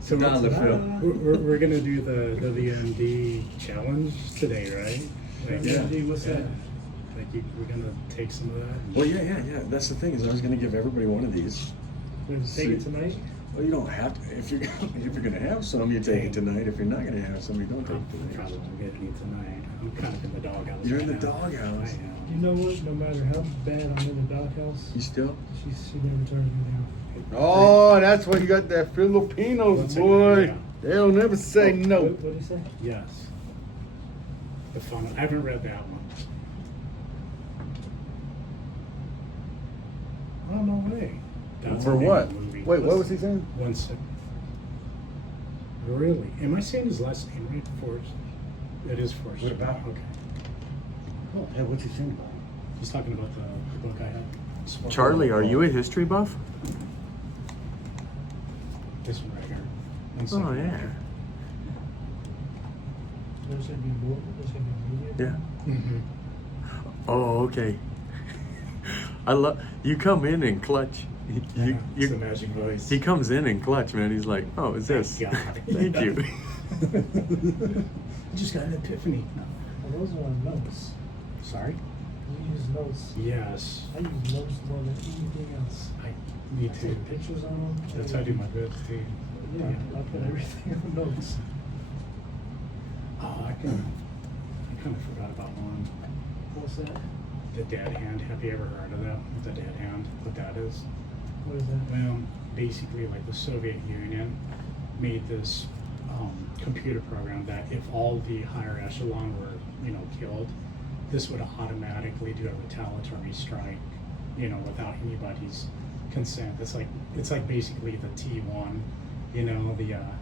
So Ta-da, what's- LaFille. we're gonna do the WMD challenge today, right? Like, Yeah. What's that? Like we're gonna take some of that. Well, yeah. That's the thing, is I was gonna give everybody one of these. We're gonna take it tonight. Well, you don't have to. If you're gonna have some, you take it tonight. If you're not gonna have some, you don't take I'm it tonight. probably won't get any tonight. I'm kind of in the doghouse. You're in right the now. doghouse. I am. You know what? No matter how bad I'm in the doghouse, You still? she never turns me down. Oh, that's why you got that Filipinos, Once boy. again, They'll never say no. What did you say? Yes. The fun. I haven't read that one. Oh no way. That's For a what? new movie. Wait, what was he saying? One sec. Really? Am I saying his last name right? Forrest. It is Forrest. What about? Okay. Oh, hey, what's he saying about him? He's talking about the book I had. Charlie, are you a history buff? This one right here. One Oh second. yeah. There's gonna be more. There's gonna be media. Yeah. Mm-hmm. Oh, okay. I love you. Come in and clutch. You, It's the magic voice. he comes in and clutch, man. He's like, "Oh, is this? God. Thank you." I just got an epiphany. Well, those are notes. Sorry? You use notes. Yes. I use notes more than anything else. Me I too. take pictures on them. That's how I do my best too. Yeah, I put everything on notes. Oh, I kind of forgot about one. What's that? The dead hand. Have you ever heard of that? The dead hand. What that is? What is that? Well, basically, like the Soviet Union made this computer program that if all the higher echelon were, killed, this would automatically do a retaliatory strike, without anybody's consent. It's like basically the T1, the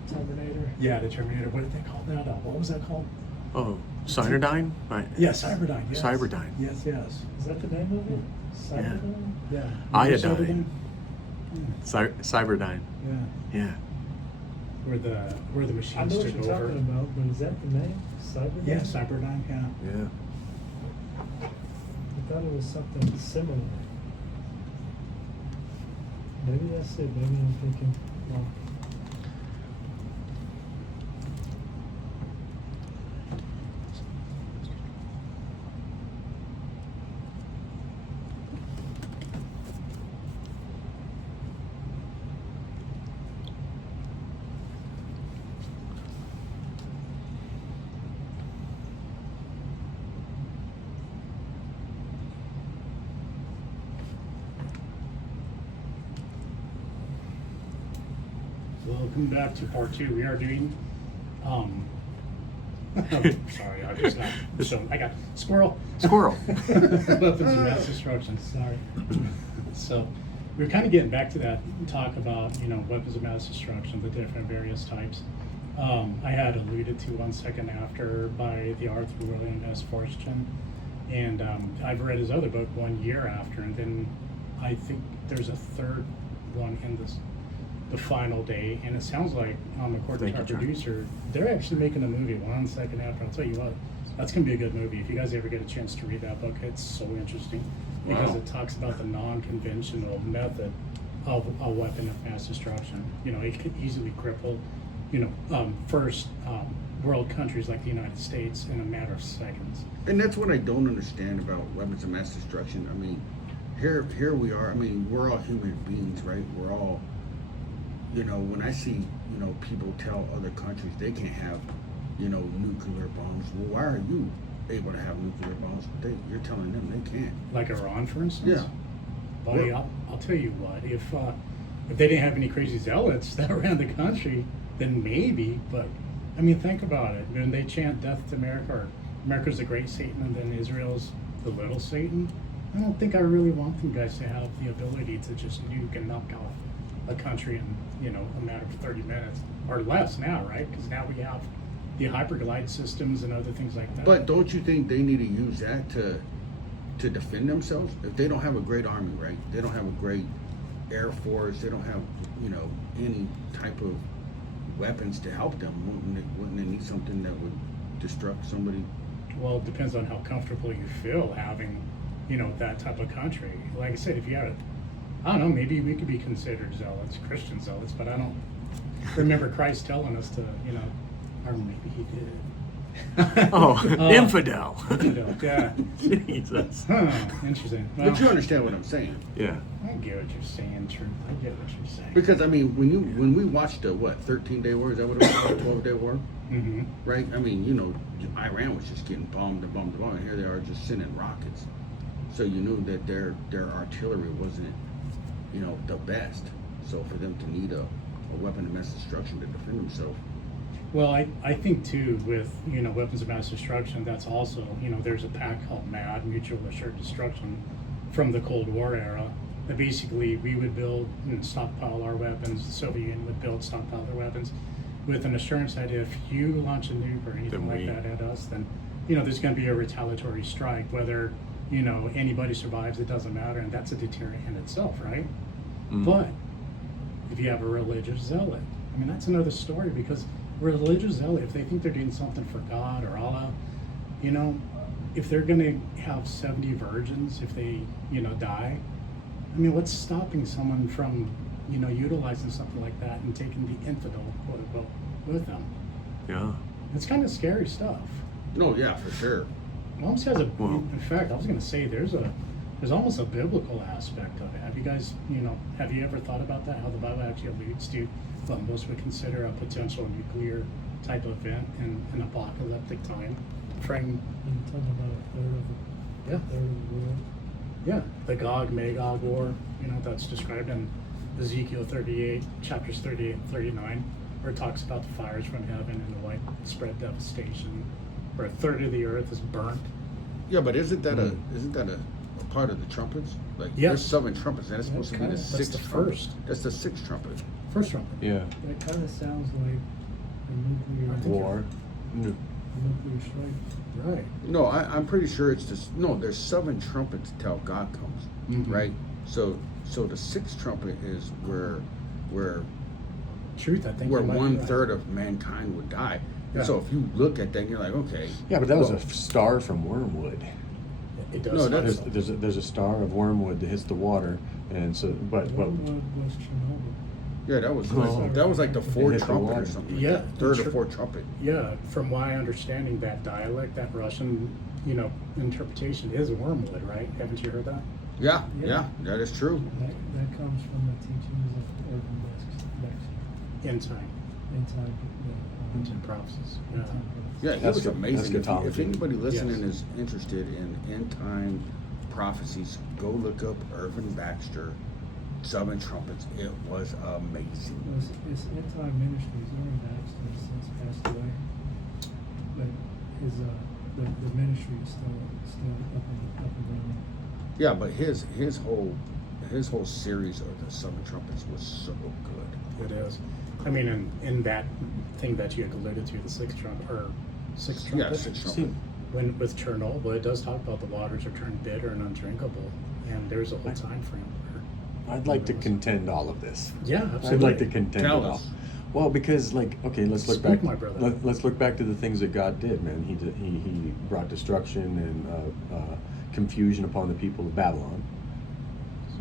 Terminator. yeah, the Terminator. What did they call that? What was that called? Oh, Cyberdyne? Right. Yeah, Cyberdyne. Yes. Cyberdyne. Yes, yes. Is that the name of it? Cyberdyne? Yeah. Iodine. Cyberdyne? Cyberdyne. Yeah. Yeah. Where the I know machines what took you're over. talking about, but is that the name? Cyberdyne? Yeah, Cyberdyne. Yeah. Yeah. I thought it was something similar. Maybe that's it. Maybe I'm thinking wrong. Welcome back to part 2. We are doing, sorry, I just got, I got squirrel. Squirrel. Weapons of mass destruction. Sorry. So we're kind of getting back to that talk about, weapons of mass destruction, the different various types. I had alluded to 1 second after by the Arthur William S. Forstchen. And I've read his other book 1 year after, and then I think there's a third one in the final day, and it sounds like, according Thank to our you, John. producer, they're actually making a movie 1 second after. I'll tell you what, that's gonna be a good movie. If you guys ever get a chance to read that book, it's so interesting because Wow. it talks about the non-conventional method of a weapon of mass destruction. It could easily cripple first world countries like the United States in a matter of seconds. And that's what I don't understand about weapons of mass destruction. I mean, here we are. I mean, we're all human beings, right? We're all, when I see, people tell other countries they can't have, nuclear bombs. Well, why are you able to have nuclear bombs? You're telling them they can't. Like Iran, for instance? Yeah. Buddy, I'll tell you what, if they didn't have any crazy zealots that ran the country, then maybe, but I mean, think about it. When they chant death to America, or America's the great Satan and then Israel's the little Satan, I don't think I really want them guys to have the ability to just nuke and knock off a country in, a matter of 30 minutes or less now, right? Because now we have the hyperglide systems and other things like that. But don't you think they need to use that to defend themselves? If they don't have a great army, right? They don't have a great air force. They don't have, any type of weapons to help them. Wouldn't they need something that would destruct somebody? Well, it depends on how comfortable you feel having, that type of country. Like I said, if you have, I don't know, maybe we could be considered zealots, Christian zealots, but I don't remember Christ telling us to, or maybe he did. Oh, infidel. Yeah. Jesus. Huh, interesting. Well, But you understand what I'm saying? Yeah. I get what you're saying, Truth. I get what you're saying. Because I mean, when we watched the 13-day war, is that what it was? 12-day war, Mm-hmm. right? I mean, Iran was just getting bombed and bombed and bombed, and here they are just sending rockets. So you knew that their artillery wasn't, the best. So for them to need a weapon of mass destruction to defend themselves. Well, I think too with weapons of mass destruction, that's also there's a pact called MAD, Mutual Assured Destruction, from the Cold War era. That basically we would build and stockpile our weapons. The Soviet Union would build, stockpile their weapons, with an assurance that if you launch a nuke or anything like that at us, then there's going to be a retaliatory strike. Whether anybody survives, it doesn't matter, and that's a deterrent in itself, right? Mm. But if you have a religious zealot, I mean that's another story, because religious zealot, if they think they're doing something for God or Allah, if they're gonna have 70 virgins if they die, I mean, what's stopping someone from utilizing something like that and taking the infidel, quote unquote, with them? Yeah. It's kind of scary stuff. No, yeah, for sure. It almost has a. Well- In fact, I was gonna say there's almost a biblical aspect of it. Have you guys, have you ever thought about that? How the Bible actually alludes to what most would consider a potential nuclear type event in an apocalyptic time frame? You're talking about a third of the, Yeah. third of the world. Yeah, the Gog-Magog war, that's described in Ezekiel 38, chapters 38 and 39, where it talks about the fires from heaven and the widespread devastation, where a third of the earth is burnt. Yeah, but isn't that a part of the trumpets? Like Yes. there's 7 trumpets, and that's supposed to be the kinda- that's 6th the trumpet. first. That's the 6th trumpet. First trumpet. Yeah. That kind of sounds like a nuclear War. nuclear strike. Right. No, I'm pretty sure it's just there's 7 trumpets till God comes, Mhm. right? So the 6th trumpet is where Truth, I think you might be right. 1/3 of mankind would die. Yeah. And so if you look at that, and you're like, okay, Yeah, but that was well, a star from Wormwood. It does. No, sound that's- so. There's a star of wormwood that hits the water, and so but Wormwood was Chernobyl. yeah, that was Oh. like the It 4th hit the trumpet or water. something. Like Yeah, that. 3rd or sure. 4th trumpet. Yeah, from my understanding, that dialect, that Russian, interpretation is wormwood, right? Haven't you heard that? Yeah, Yeah. yeah, that is true. That comes from the teachings of Irvin Baxter. In time. In time. Into prophecies. In Yeah. time. Yeah, it That's was good- amazing. that's If, eschatology. if anybody listening Yes. is interested in end time prophecies, go look up Irvin Baxter, 7 trumpets. It was amazing. It's end-time ministries. Irvin Baxter has since passed away, but his the ministry is still up and running. Yeah, but his whole series of the 7 trumpets was so good. It is. I mean, in that thing that you had alluded to, the sixth trumpet, Yeah, 6 trumpet. when with Chernobyl, it does talk about the waters are turned bitter and undrinkable, and there's a whole time frame where. I'd like to contend all this. Yeah, I'd absolutely. like to contend Tell it all. us. Well, because okay, let's look Speak, back. my brother. Let's look back to the things that God did, man. He brought destruction and confusion upon the people of Babylon.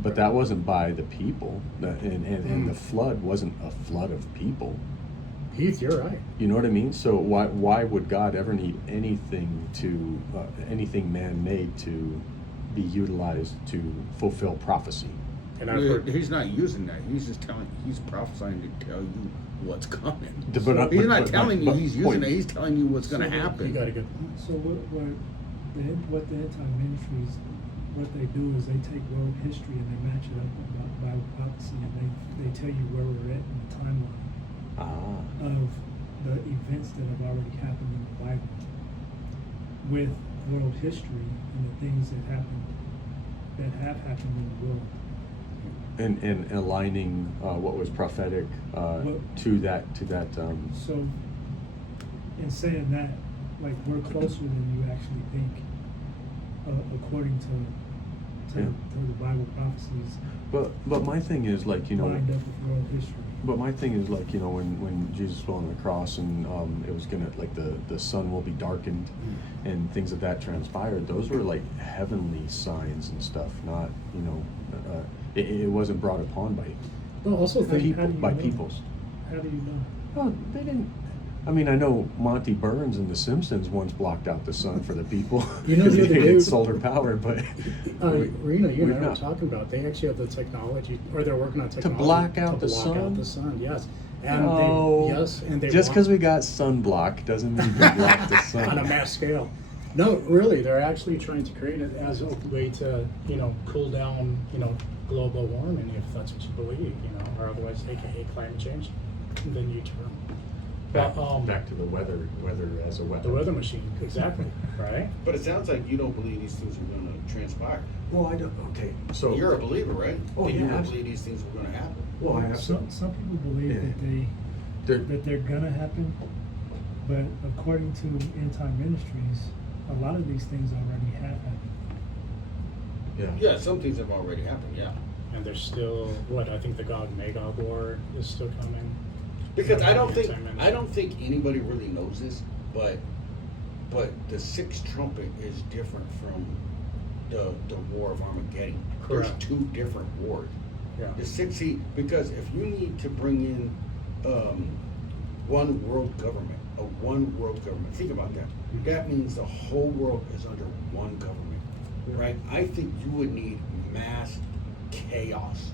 But that wasn't by the people, and the flood wasn't a flood of people. Heath, you're right. You know what I mean? So why would God ever need anything to anything man-made to be utilized to fulfill prophecy? And I've heard, He's not using that. He's just he's prophesying to tell you what's coming. But- He's not but- telling you but- he's using point. it. He's telling you what's going to you happen. got a good point. So what the anti-ministries, what they do is they take world history and they match it up with Bible prophecy, and they tell you where we're at in the timeline Ah. of the events that have already happened in the Bible with world history and the things that have happened in the world. And aligning what was prophetic to that So, in saying that, like, we're closer than you actually think, according to Yeah. the Bible prophecies but my thing is, like, you know, lined up with world history. but my thing is, like, you know, when Jesus fell on the cross and it was gonna, like, the sun will be darkened and things of that transpired, those were like heavenly signs and stuff, not, you know, it wasn't brought upon by Well, also think people, how do you by know? peoples. How do you know? Oh, they didn't. I mean, I know Monty Burns and The Simpsons once blocked out the sun for the people You know because the they other needed day- solar power, but Rena, you we've and I were not. talking about, they actually have the technology, or they're working on technology block out to the block sun? out the sun. Yes, and No. they just want- because we got sunblock doesn't mean we block the sun. on a mass scale. No, really, they're actually trying to create it as a way to, cool down, global warming, if that's what you believe, or otherwise, aka climate change, the new term. Back, But, back to the weather as a weapon. the weather machine, exactly, right? But it sounds like you don't believe these things are going to transpire. Well, I don't. Okay, so You're a believer, right? Oh, That you yeah, don't believe these things are going to happen. well, I have Some people believe Yeah. that they're gonna happen, but according to anti-ministries, a lot of these things already have happened. Yeah. Yeah, some things have already happened, yeah. And there's still, I think the Gog-Magog war is still coming. Because I don't Anti-ministry. think anybody really knows this, but the sixth trumpet is different from the War of Armageddon. Correct. There's two different wars. Yeah. The sixth, because if you need to bring in one world government, think about that. That means the whole world is under one government, right? I think you would need mass chaos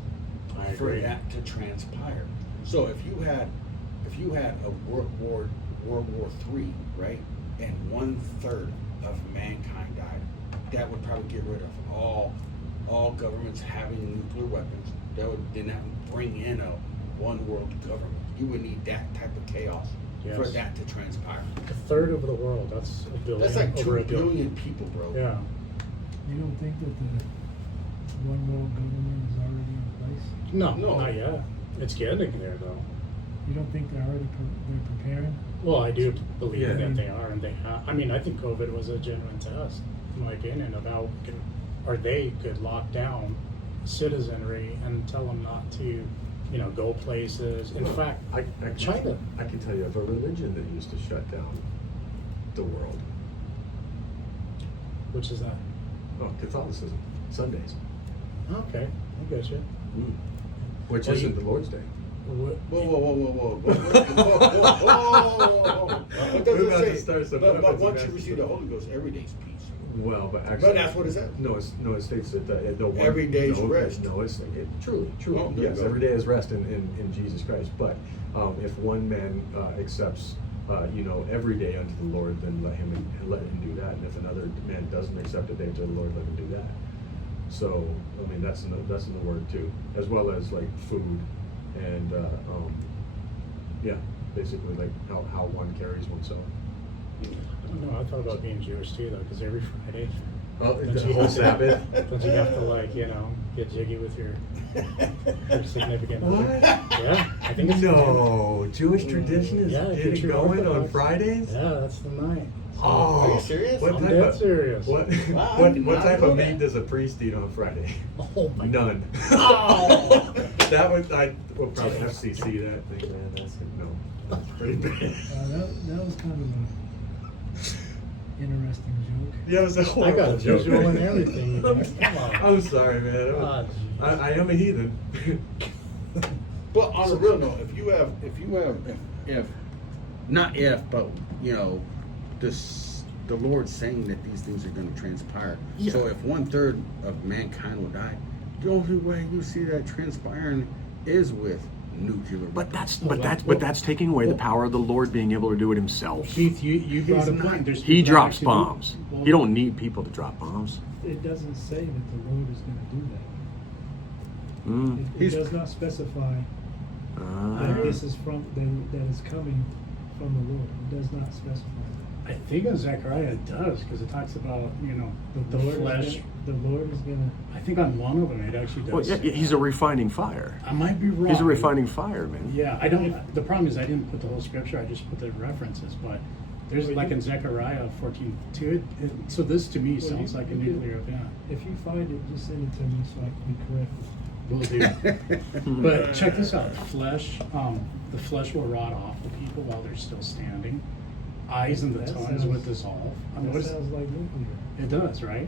I for agree. that to transpire. So if you had a World War III, right, and 1/3 of mankind died, that would probably get rid of all governments having nuclear weapons. That would bring in a one world government. You would need that type of chaos for Yes. that to transpire. A third of the world, that's a billion. That's like over 2 a billion. billion people, bro. Yeah. You don't think that the one world government is already in place? No, No. not yet. It's getting there, though. You don't think they're already they're preparing? Well, I do believe Yeah. that they are, and they have. I mean, I think COVID was a genuine test, in my opinion, of how they could lock down citizenry and tell them not to, go places. In fact, China. I can tell you of a religion that used to shut down the world. Which is that? Oh, Catholicism. Sundays. Okay, I get you. Which Well, isn't you- the Lord's Day. Whoa. What does We're about to it start say? some But weapons once of you mass receive the Holy Ghost, every day's peace. Well, but actually, But that's what it says. No, it states that the one, Every day's no, rest. No, it's truly. Oh, there you Yes, go. every day is rest in Jesus Christ. But if one man accepts, every day unto the Lord, then let him do that. And if another man doesn't accept a day unto the Lord, let him do that. So, I mean, that's in the word too, as well as like food, and basically like how one carries oneself. I don't know. I thought about being Jewish too, though, because every Friday, Oh, don't the you whole have to- Sabbath. Don't you have to get jiggy with your significant other? What? Yeah, I think it's No, Jewish tradition is Yeah, if getting you're going on Orthodox. Fridays. Yeah, that's the night. Oh, Are you serious? What I'm type dead of serious. what Wow, I what did what not type know of that. meat does a priest eat on Friday? Oh my God. None. Oh. That would we'll probably FCC that thing, man. That's pretty bad. That was kind of a interesting joke. Yeah, it was a I horrible got a joke. visual and everything. Man. Come on. I'm sorry, man. That was- Ah, I am a heathen. But on a real note, if not if, but you know, the Lord saying that these things are going to transpire. Yeah. So if 1/3 of mankind will die, the only way you see that transpiring is with nuclear. But that's Well, but that's taking away the well- power of the Lord being able to do it Himself. Keith, you brought a not- point. There's He people that drops actually do- bombs. Well, You don't need people to drop bombs. It doesn't say that the Lord is going to do that. Mm. It He's- does not specify Ah. that this is from that is coming from the Lord. It does not specify I think in Zechariah it does, because it talks about, that. the Lord flesh. Is gonna, the Lord is going I think on one of them it actually does. Well, yeah, say He's that. a refining fire. I might be wrong. He's a refining fire, man. Yeah, I don't. The problem is I didn't put the whole scripture. I just put the references. But there's Well, like you- in Zechariah 14:2. So this to me Well, sounds you- like a you can- nuclear event. to. If you find it, just send it to me so I can be corrected. Will do. But check this out. The flesh will rot off the people while they're still standing. Eyes and the That tongues sounds- would dissolve. I mean, That what is, sounds like nuclear. it does, right?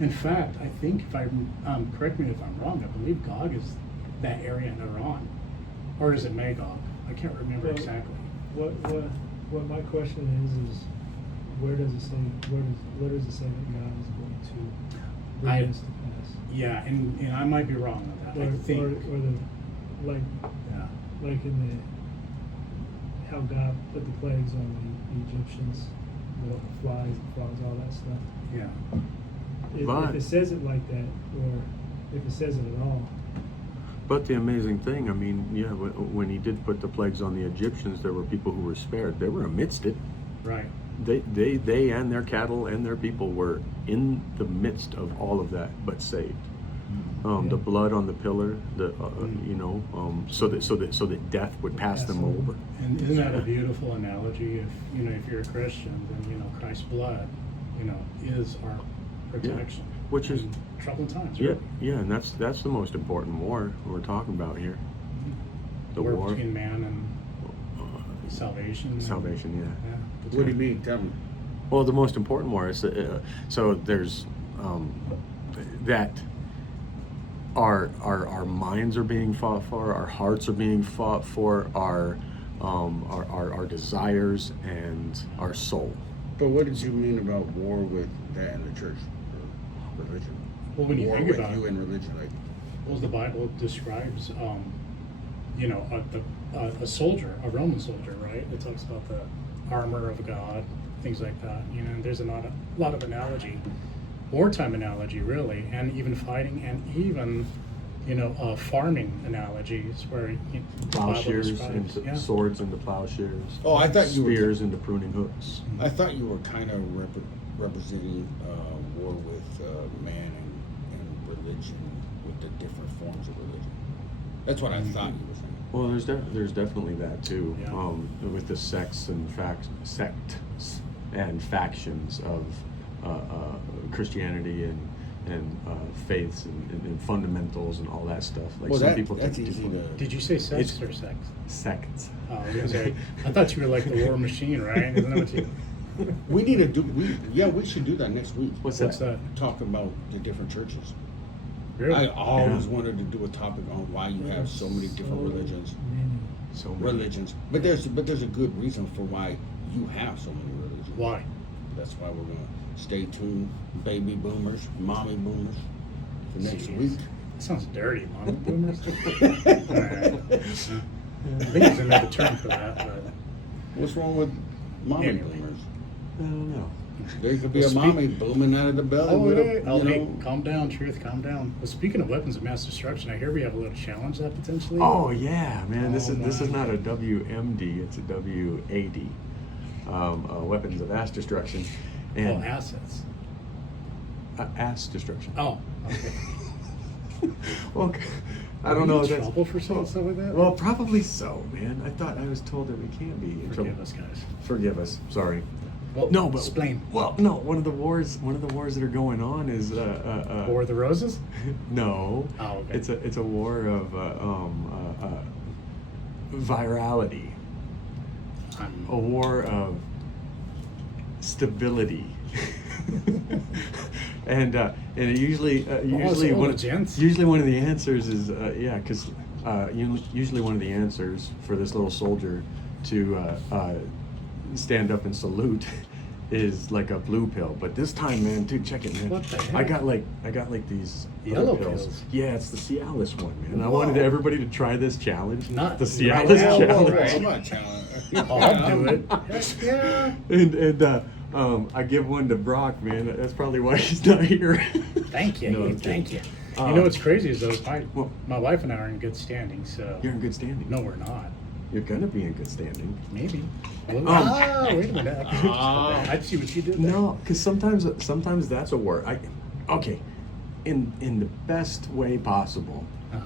In fact, I think if I correct me if I'm wrong, I believe Gog is that area in Iran, or is it Magog? I can't remember Well, exactly. What my question is where does it say where does it say that God is going to bring I- this to pass? Yeah, and I might be wrong on that. I think. Or the Yeah. like in the how God put the plagues on the Egyptians, the flies, the frogs, all that stuff. Yeah. If But- it says it like that, or if it says it at all, But the amazing thing, I mean, yeah, when He did put the plagues on the Egyptians, there were people who were spared. They were amidst it. Right. They and their cattle and their people were in the midst of all of that, but saved. The blood on the pillar, so that death would pass them over. And isn't that a beautiful analogy? If you're a Christian, then Christ's blood, is our protection. Which is- in troubled times. Yeah, Really. yeah, and that's the most important war we're talking about here. The war, between man and salvation. salvation. Yeah. Yeah. What do you mean? Tell me. Well, the most important war is so there's that our minds are being fought for, our hearts are being fought for, our desires and our soul. But what did you mean about war with that in the church or religion? Well, when you war think with about you it, in religion, like well, the Bible describes, a soldier, a Roman soldier, right? It talks about the armor of God, things like that. And there's a lot of analogy, wartime analogy, really, and even fighting, and even farming analogies where the Bible Plowshares describes- into yeah. swords into plowshares. Oh, I thought you were- spears into pruning hooks. I thought you were kind of representing war with man and religion, with the different forms of religion. That's what I thought you were saying. Well, there's definitely that too, Yeah. with the sects and factions of Christianity and faiths and fundamentals and all that stuff. Like Well, some that- people that's take easy to. Did you say sex It's- or sex? sects. Oh, I was gonna say, I thought you were like the war machine, right? Isn't that what you? We need to do. We should do that next week. What's What's that? that? Talk about the different churches. Really? I always Yeah. wanted to do a topic on why you have so many different religions. Many. So many. Religions, but there's a good reason for why you have so many religions. Why? That's why we're gonna stay tuned, baby boomers, mommy boomers, for next Jeez. week. That sounds dirty, mom. Boomers. Alright. I think there's another term for that, but What's wrong with mommy Anyway. boomers? I don't know. There could be a Well, mommy booming out of the belly. with a, oh, you hey, know, calm down, Truth, calm down. Well, speaking of weapons of mass destruction, I hear we have a little challenge that potentially. Oh yeah, man! This Oh, is my. not a WMD; it's a WAD, weapons of mass destruction, Oh, and assets. ass destruction. Oh, okay. Well, I Are don't we know. in That's, trouble for saying stuff like that? well, probably so, man. I was told that we can't be in trouble. Forgive us, guys. Forgive us. Sorry. Well, No, but explain. Well, no. One of the wars that are going on is War of the Roses? no. Oh, okay. It's a war of virality. A war of stability. and it usually so one the gents. usually one of the answers is because usually one of the answers for this little soldier stand up and salute is like a blue pill. But this time, man, dude, check it, man. What the heck? I got like these Yellow other pills? Yeah, it's the Cialis one, man. I Whoa. wanted everybody to try this challenge. Not the right Cialis now. challenge. I'm not challenged. I'll do it. Heck yeah. And I give one to Brock, man. That's probably why he's not here. Thank you. No, I'm Thank you. kidding. You know what's crazy is though, Well- my wife and I are in good standing, so. You're in good standing. No, we're not. You're gonna be in good standing. Maybe. Wait a minute. I see what you did there. No, because sometimes that's a word. Okay, in the best way possible. Uh-huh.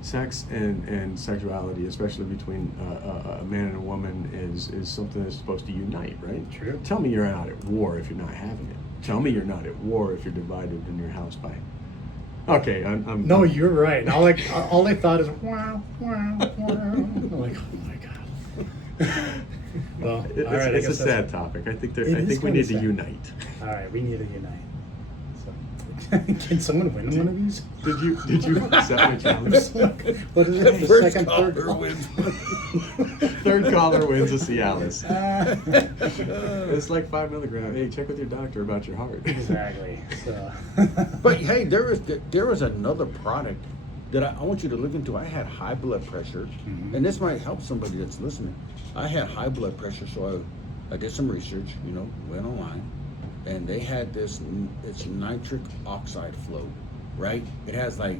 Sex and sexuality, especially between a man and a woman, is something that's supposed to unite, right? True. Tell me you're not at war if you're not having it. Tell me you're not at war if you're divided in your house by. Okay, I'm. No, you're right. All I thought is wow, wow, wow. I'm like, oh my god. Well, It's, all right. it's I guess a sad topic. I think It is we kinda need to sad. unite. All right, we need to unite. So, can someone win one of these? Did you accept my challenge? What is it? The First second, third caller wins. Third caller wins a Cialis. Ah. It's like 5 milligrams. Hey, check with your doctor about your heart. Exactly. So. But hey, there is another product that I want you to look into. I had high blood pressure, and this might help somebody that's listening. I had high blood pressure, so I did some research. Went online, and they had this. It's nitric oxide float, right? It has like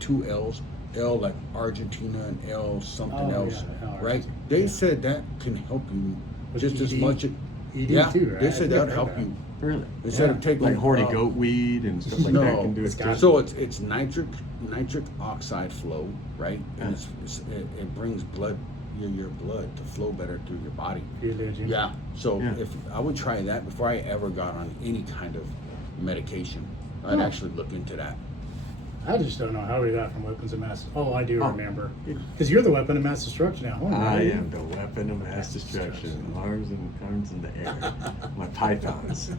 2 L's. L like Argentina and L something Oh, else, yeah, L right? Argentina, They yeah. said that can help you With just as ED? much. ED Yeah, too, right? they said I've that would never help heard that. you Really? instead of taking Like horny uh, goat weed and stuff like no, that can do it's it. got- too. So it's nitric oxide flow, right? And it brings your blood to flow better through your body. Religion. Yeah. So Yeah. if I would try that before I ever got on any kind of medication, I'd actually look into that. I just don't know how we got from weapons of mass. Oh, I do Oh. remember. Because you're the weapon of mass destruction now. Aren't I you? am the weapon of mass destruction. Arms in the air. My pythons.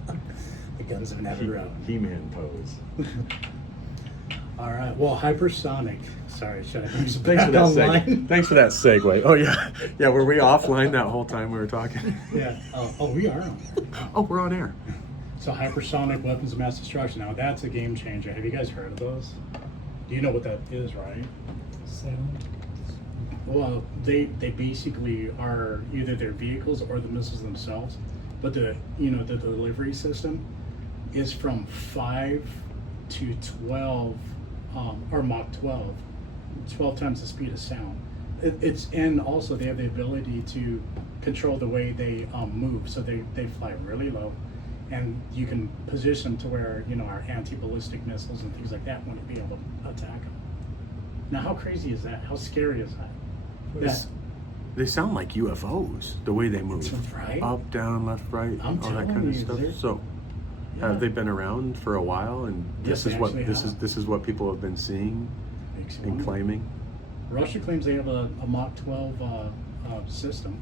The guns have never grown. He-Man pose. All right. Well, hypersonic. Sorry, should I use Thanks for back that online? segue. Thanks for that segue. Oh yeah, yeah. Were we offline that whole time we were talking? Yeah. Oh, we are on there. Oh, we're on air. So hypersonic weapons of mass destruction. Now that's a game changer. Have you guys heard of those? Do you know what that is, right? Sound. Well, they basically are either their vehicles or the missiles themselves, but the delivery system is from 5 to 12 or Mach 12, 12 times the speed of sound. And also they have the ability to control the way they move, so they fly really low, and you can position to where our anti-ballistic missiles and things like that wouldn't be able to attack them. Now, how crazy is that? How scary is that? They sound like UFOs the way they move. Right? Up, down, left, right, I'm all that telling kind of you, stuff. they're- So, Yeah. have they been around for a while? And Yes, this they is what actually this have. is what people have been seeing Makes you and wonder. claiming. Russia claims they have a Mach 12 system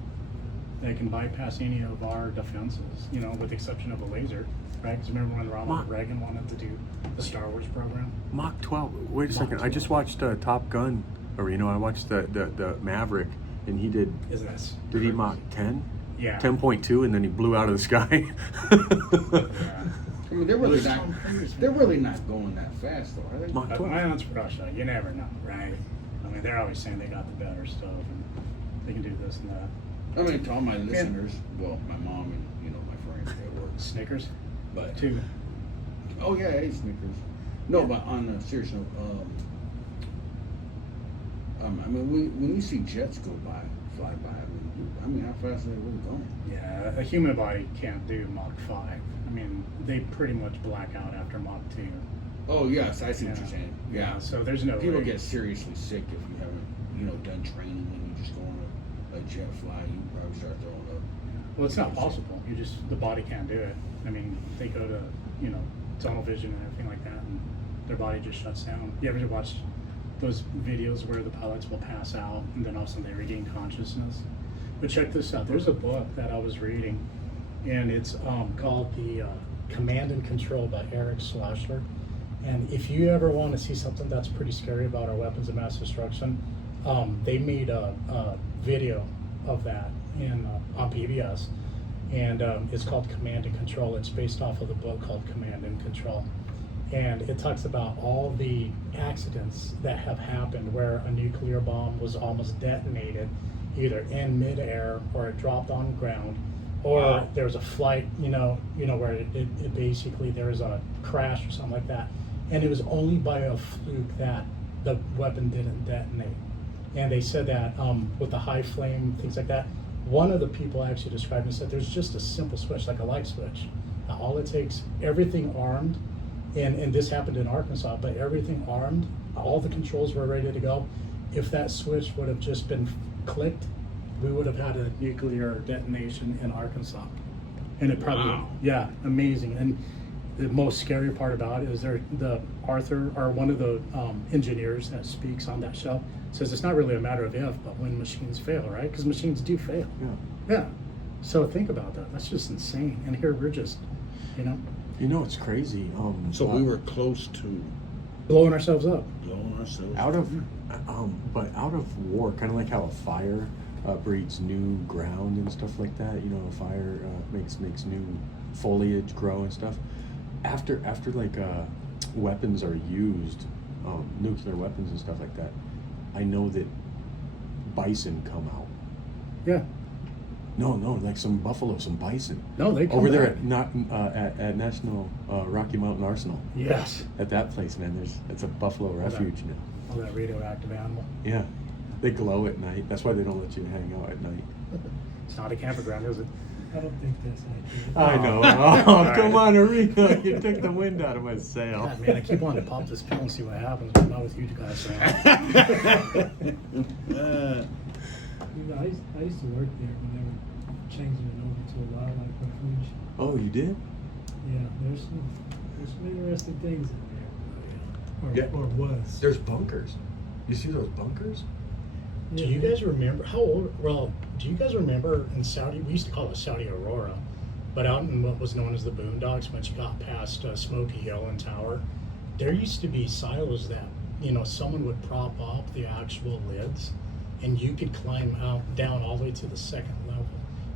that can bypass any of our defenses, with the exception of a laser, right? Because remember when Ronald Reagan wanted to do the Star Wars program? Mach 12. Wait a Mach second. I just watched Top Gun, or I watched the Maverick, and he did. Isn't that? Did he Mach 10? Yeah. 10.2, and then he blew out of the sky. Yeah. I mean, they're really not going that fast, though, are they? Mach But 12. my aunt's Russia. You never know, right? I mean, they're always saying they got the better stuff and they can do this and that. I mean, to all my listeners, well, my mom and my friends at work, Snickers, but too. oh yeah, I ate Snickers. No, but on a serious note, I mean, when you see jets fly by, I mean, how fast are they really going? Yeah, a human body can't do Mach 5. I mean, they pretty much black out after Mach 2. Oh yes, I see what Yeah. you're saying. Yeah, So there's no people way. get seriously sick if you haven't, done training and you just go on a jet fly. You probably start throwing up. Well, it's not possible. The body can't do it. I mean, they go to, tunnel vision and everything like that, and their body just shuts down. You ever watched those videos where the pilots will pass out and then all of a sudden they regain consciousness? But check this out. There's a book that I was reading, and it's called The Command and Control by Eric Schlossler. And if you ever want to see something that's pretty scary about our weapons of mass destruction, they made a video of that, on PBS, and it's called Command and Control. It's based off of the book called Command and Control, and it talks about all the accidents that have happened where a nuclear bomb was almost detonated, either in midair or it dropped on ground, or there was a flight, where it basically there was a crash or something like that, and it was only by a fluke that the weapon didn't detonate. And they said that with the high flame, things like that, one of the people actually described and said there's just a simple switch, like a light switch. All it takes, everything armed, and this happened in Arkansas, but everything armed, all the controls were ready to go. If that switch would have just been clicked, we would have had a nuclear detonation in Arkansas. And it probably, yeah, amazing. And the most scary part about it is Arthur, or one of the engineers that speaks on that show, says it's not really a matter of if, but when machines fail, right? Because machines do fail. Yeah. So think about that. That's just insane. And here we're just, It's crazy. So we were close to blowing ourselves up. blowing ourselves out of, but out of war, kind of like how a fire breeds new ground and stuff like that. A fire makes new foliage grow and stuff. After like weapons are used, nuclear weapons and stuff like that, I know that bison come out. Yeah. No, like some buffalo, some bison. No, they come over there back. at National Rocky Mountain Arsenal. Yes. At that place, man, it's a buffalo refuge now. All that radioactive animal. Yeah, they glow at night. That's why they don't let you hang out at night. It's not a campground, is it? I don't think that's accurate. I know. Oh, come on, Arena. You took the wind out of my sail. God, man, I keep wanting to pop this pill and see what happens, but not with you guys. I used to work there when they were changing it over to a wildlife refuge. Oh, you did? Yeah, there's some interesting things in there. Yeah. Or was. There's bunkers. You see those bunkers? Do you guys remember how old? Well, do you guys remember in Saudi? We used to call it Saudi Aurora, but out in what was known as the Boondocks, once you got past Smoky Hill and Tower, there used to be silos that someone would prop up the actual lids, and you could climb down all the way to the second level,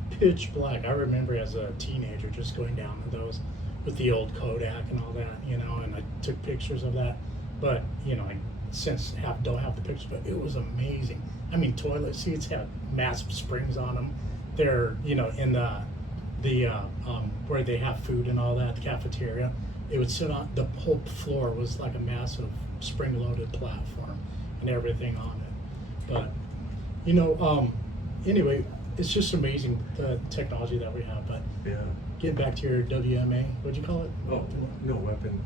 pitch black. I remember as a teenager just going down to those with the old Kodak and all that, and I took pictures of that, but I since don't have the pictures, but it was amazing. I mean, toilet seats had massive springs on them. They're in the where they have food and all that, the cafeteria. It would sit on the whole floor was like a massive spring-loaded platform and everything on it. But anyway, it's just amazing the technology that we have. But Yeah. getting back to your WMA, what'd you call it? Oh, no, weapon.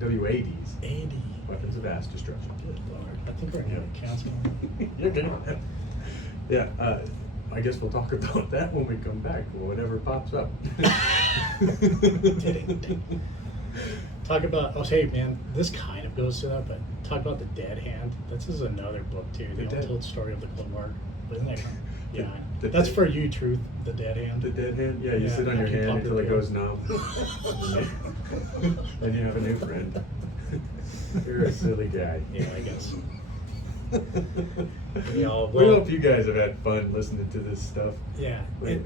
W80s. 80. Weapons of mass destruction. Good Lord. I think we're gonna get canceled. You're good. Yeah, I guess we'll talk about that when we come back, or whatever pops up. Talk about, hey man, this kind of goes to that, but talk about the Dead Hand. This is another book too, the untold story of the Cold War. Isn't that fun? Yeah, The that's Dead- for you, Truth, the Dead Hand. The dead hand? Yeah, you Yeah, sit on your I can hand pop until it it down. goes numb. And you have a new friend. You're a silly guy. Yeah, I guess. We well- hope you guys have had fun listening to this stuff. Yeah, Wait.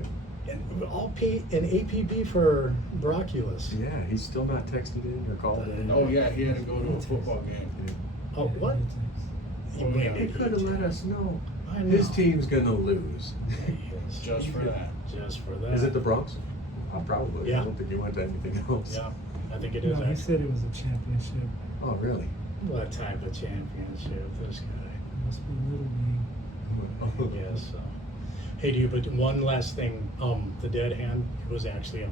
and all an APB for Broculus. Yeah, he's still not texted in or called in. Oh yeah, he had to go to a football game. Oh, what? He could have let us know. I know. His team's gonna lose. Just for that. Just for that. Is it the Bronx? Probably. Yeah. I don't think he went to anything else. Yeah, I think it is. No, he actually. said it was a championship. Oh, really? What type of championship? This guy. Must be Little League. Yes. Hey, dude, but one last thing. The Dead Hand was actually a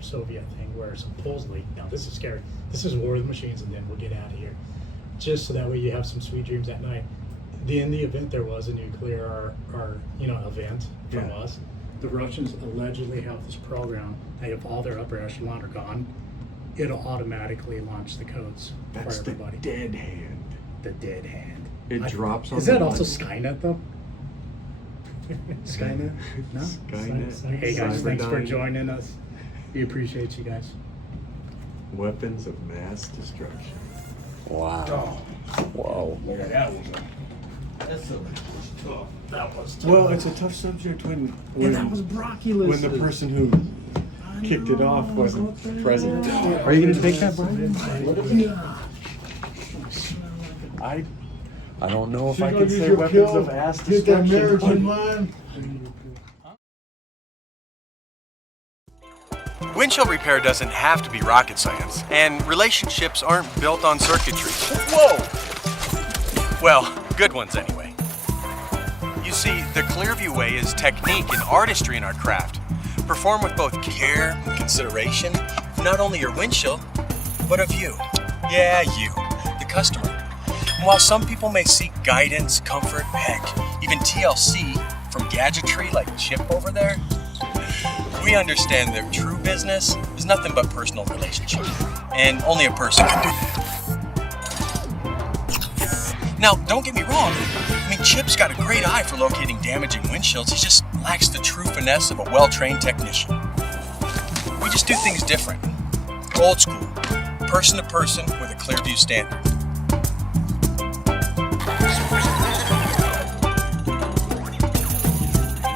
Soviet thing where supposedly, now this is scary. This is War of the Machines, and then we'll get out of here. Just so that way you have some sweet dreams at night. In the event there was a nuclear event from Yeah. us, the Russians allegedly have this program that if all their upper echelon are gone, it'll automatically launch the codes That's for the everybody. dead hand. The Dead Hand. It drops on Is the that also button. Skynet though? Skynet? No? Skynet. Hey guys, thanks for Cyberdyne. joining us. We appreciate you guys. Weapons of mass destruction. Oh, Wow. look at that one. That subject was tough. That was tough. Well, it's a tough subject when and that was Brocky listed. when the person who kicked it off wasn't president. Are you going to take that, Brian? I don't know if I can say weapons of mass Get that marriage in destruction. mind. Windshield repair doesn't have to be rocket science, and relationships aren't built on circuitry. Whoa! Well, good ones anyway. You see, the Clearview way is technique and artistry in our craft, performed with both care and consideration of not only your windshield, but of you. Yeah, you, the customer. And while some people may seek guidance, comfort, heck, even TLC from gadgetry like Chip over there, we understand that true business is nothing but personal relationship, and only a person can do that. Now, don't get me wrong. I mean, Chip's got a great eye for locating damaging windshields. He just lacks the true finesse of a well-trained technician. We just do things different. Old school, person to person with a Clearview standard.